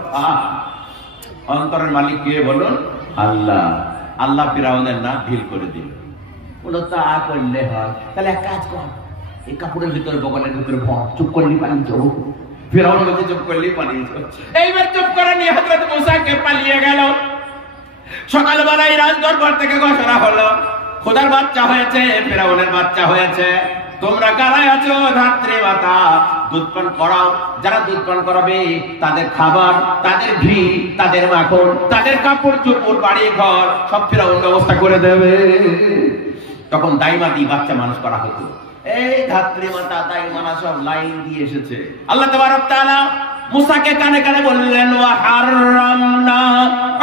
অন্তরের মালিক কে বলুন? আল্লাহ। আল্লাহ ফিরাউনের নাক ঢিল করে দিল। বলো তা করলে হয়, তাহলে এক কাজ কর, এই কাপড়ের ভিতরে বগলের ভিতরে ভর, চুপ করলি পালিয়ে যাবো। ফিরাউন বলছে চুপ করলি পালিয়ে যাবো। এইবার চুপ করে নিয়ে হযরত মুসাকে পালিয়ে গেল। সকালবেলায় রাজদরবার থেকে ঘোষণা হলো, খোদার বাচ্চা হয়েছে, ফিরাউনের বাচ্চা হয়েছে। তোমরা কারা আছো? ধাত্রী মাতা, দুধ পান করাও। যারা দুধ পান করাবে তাদের খাবার, তাদের ঘি, তাদের মাখন, তাদের কাপড় চোপড়, বাড়ি ঘর সব ফিরাউন ব্যবস্থা করে দেবে। তখন দাইমা দিয়ে বাচ্চা মানুষ করা হতো। এই ধাত্রী মাতা, দাইমানা সব লাইন দিয়ে এসেছে। আল্লাহ তাবারক তাআলা মুসাকে কানে কানে বললেন, ওয়া হারামনা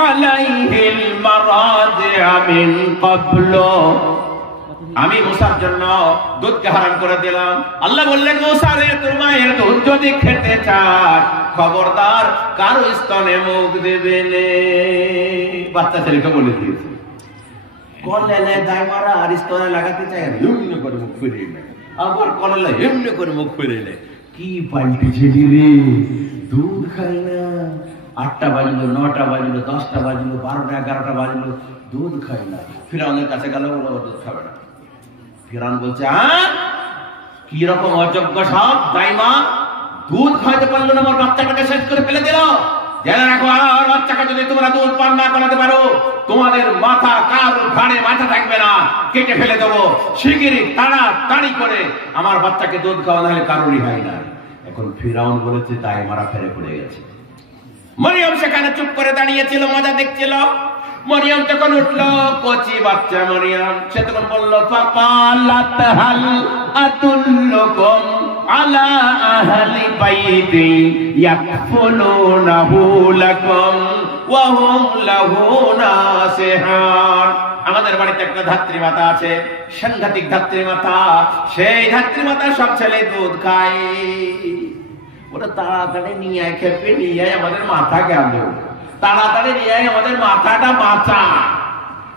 আলাইহিল মারাজিআ মিন ক্বাবলু, আমি মুসার জন্য দুধকে হারাম করে দিলাম। আল্লাহ বললেন, মুসা রে, তোর মায়ের দুধ যদি খেতে চাস, খবরদার কারো স্তনে মুখ দেবে না। বাচ্চা ছেলেকে বলে দিয়েছে। কলেলে দাইমারা আর স্তনে লাগাতে চায়, এমনি করে মুখ ফিরিয়ে নেয়। আবার কলেলে এমনি করে মুখ ফিরিয়ে নেয়। কি পাল্টেছে রে, দুধ খায় না। 8টা বাজলো, 9টা বাজলো, 10টা বাজলো, 12টা 11টা বাজলো, দুধ খায় না। ফিরাউনের কাছে গেল, বলে দুধ খাবে না। ফিরাউন বলছে, হ্যাঁ কি রকম অযোগ্য সব দাইমা, দুধ খাইতে পারলো না, আমার বাচ্চাটাকে শেষ করে ফেলে দিল। জেনে রাখো, আর বাচ্চাকে যদি তোমরা দুধ পান না করাতে পারো, তোমাদের মাথা কারোর ঘাড়ে মাথা থাকবে না, কেটে ফেলে দেবো। শিগগিরই তাড়াতাড়ি করে আমার বাচ্চাকে দুধ খাওয়া, নাহলে কারোরই হয় না। এখন ফিরাউন বলেছে, দাইমারা ফেরে পড়ে গেছে। মরিয়ম সেখানে চুপ করে দাঁড়িয়েছিল, মজা দেখছিল। মরিয়ম তখন উঠলো, কচি বাচ্চা মরিয়ম, সে তখন বলল, ফাকালাত হাল আতুল্লুকুম আলা আহলি বাইতি ইয়াকফুলুনাহু লাকুম ওয়া হুম লাহু নাসিহান। আমাদের বাড়িতে একটা ধাত্রী মাতা আছে, সাংঘাতিক ধাত্রী মাতা। সেই ধাত্রী মাতা সব ছেলে দুধ খায়। ওটা তাড়াতাড়ি নিয়ে আয়, খেপে নিয়ে আয়, আমাদের মাথা গেল, তাড়াতাড়ি নিয়ে আয়, আমাদের মাথাটা বাঁচা।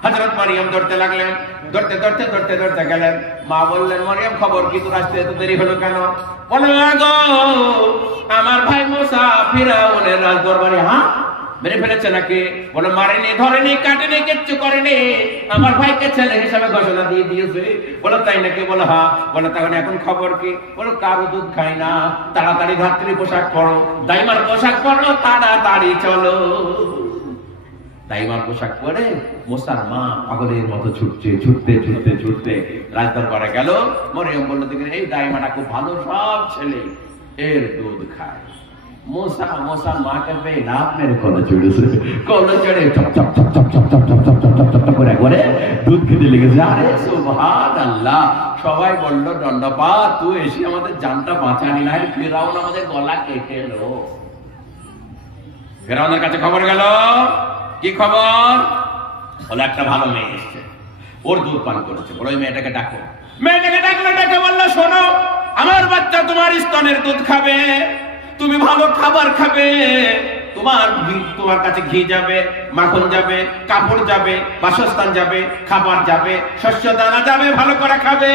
হযরত মরিয়ম ধরতে লাগলেন, ধরতে ধরতে ধরতে ধরতে গেলেন। মা বললেন, মরিয়ম খবর কি, তোর আসতে এত দেরি হলো কেন? বলো, গো আমার ভাই মুসা ফিরাউনের রাজদরবারে মেরে ফেলেছে নাকি? বলো, মারেনি, ধরেনি, কাটেনি, কিচ্ছু করেনি, আমার ভাইকে ছেলে হিসাবে ঘোষণা দিয়ে দিয়েছে। বলো, তাই নাকি? বলো, হ্যাঁ। বলো, তাহলে এখন খবর কি? বলো, কারো দুধ খাই না, তাড়াতাড়ি ধাত্রী পোশাক পরো, দাইমার পোশাক পরো, তাড়াতাড়ি চলো। দাইমার পোশাক পরে মুসার মা পাগলের মতো ছুটছে, ছুটতে ছুটতে ছুটতে রাজদরবারে গেল। মরিয়ম বলল, দেখেন এই দাইমাটা খুব ভালো, সব ছেলে এর দুধ খায়। মুসা মাকে পেয়ে লাভ মেরে কলে চড়েছে, কলে চড়ে chop chop chop chop chop chop chop chop chop chop chop করে করে দুধ খেতে লেগেছে। আরে সুবহানাল্লাহ, সবাই বলল, দণ্ডপাত, তুই এসে আমাদের জানটা বাঁচানি, না ফিরাউন আমাদের গলা কেটে এলো। ফিরাউনের কাছে খবর গেল। কি খবর? বলে, একটা ভালো মেয়ে এসছে, ওর দুধ পান করেছে। বলো, ওই মেয়েটাকে ডাকো। মেয়েটাকে ডাকলো, ডেকে বললো, শোনো, আমার বাচ্চা তোমার স্তনের দুধ খাবে, তুমি ভালো খাবার খাবে, তোমার কাছে ঘি যাবে, মাখন যাবে, কাপড় যাবে, বাসস্থান যাবে, খাবার যাবে, শস্য দানা যাবে, ভালো করে খাবে,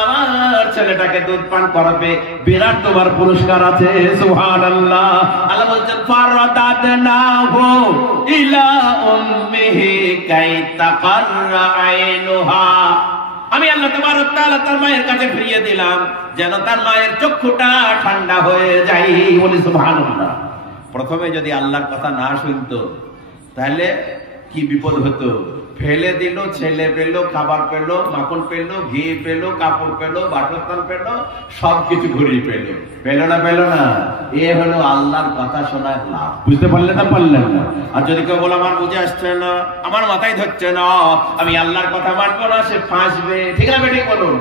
আমার ছেলেটাকে দুধ পান করাবে, বিরাট তোমার পুরস্কার আছে। সুবহানাল্লাহ। আল্লাহ বলছেন, ফারাদাদনাহু ইলা উম্মিহি কাই তাকাররা আইনুহা, আমি আল্লাহ তাবারক তাআলা তার মায়ের কাছে ফিরিয়ে দিলাম যেন তার মায়ের চক্ষুটা ঠান্ডা হয়ে যায়। বলি সুবহানাল্লাহ। প্রথমে যদি আল্লাহর কথা না শুনতো তাহলে কি বিপদ হতো। ফেলে দিল, ছেলে পেলো, খাবার পেলো, মাখন পেলো, ঘি পেলো, কাপড় পেলো, বাসস্থান পেলো, সবকিছু ঘুরিয়ে পেলো। পেলো না পেলো না? এ হলো আল্লাহর কথা শোনার লাভ। বুঝতে পারলেন না পারলেন না? আর যদি কেউ বলে আমার বুঝে আসছে না, আমার মাথায় ধরছে না, আমি আল্লাহর কথা মানবো না, সে ফাঁসবে। ঠিক আছে, ঠিক বলুন।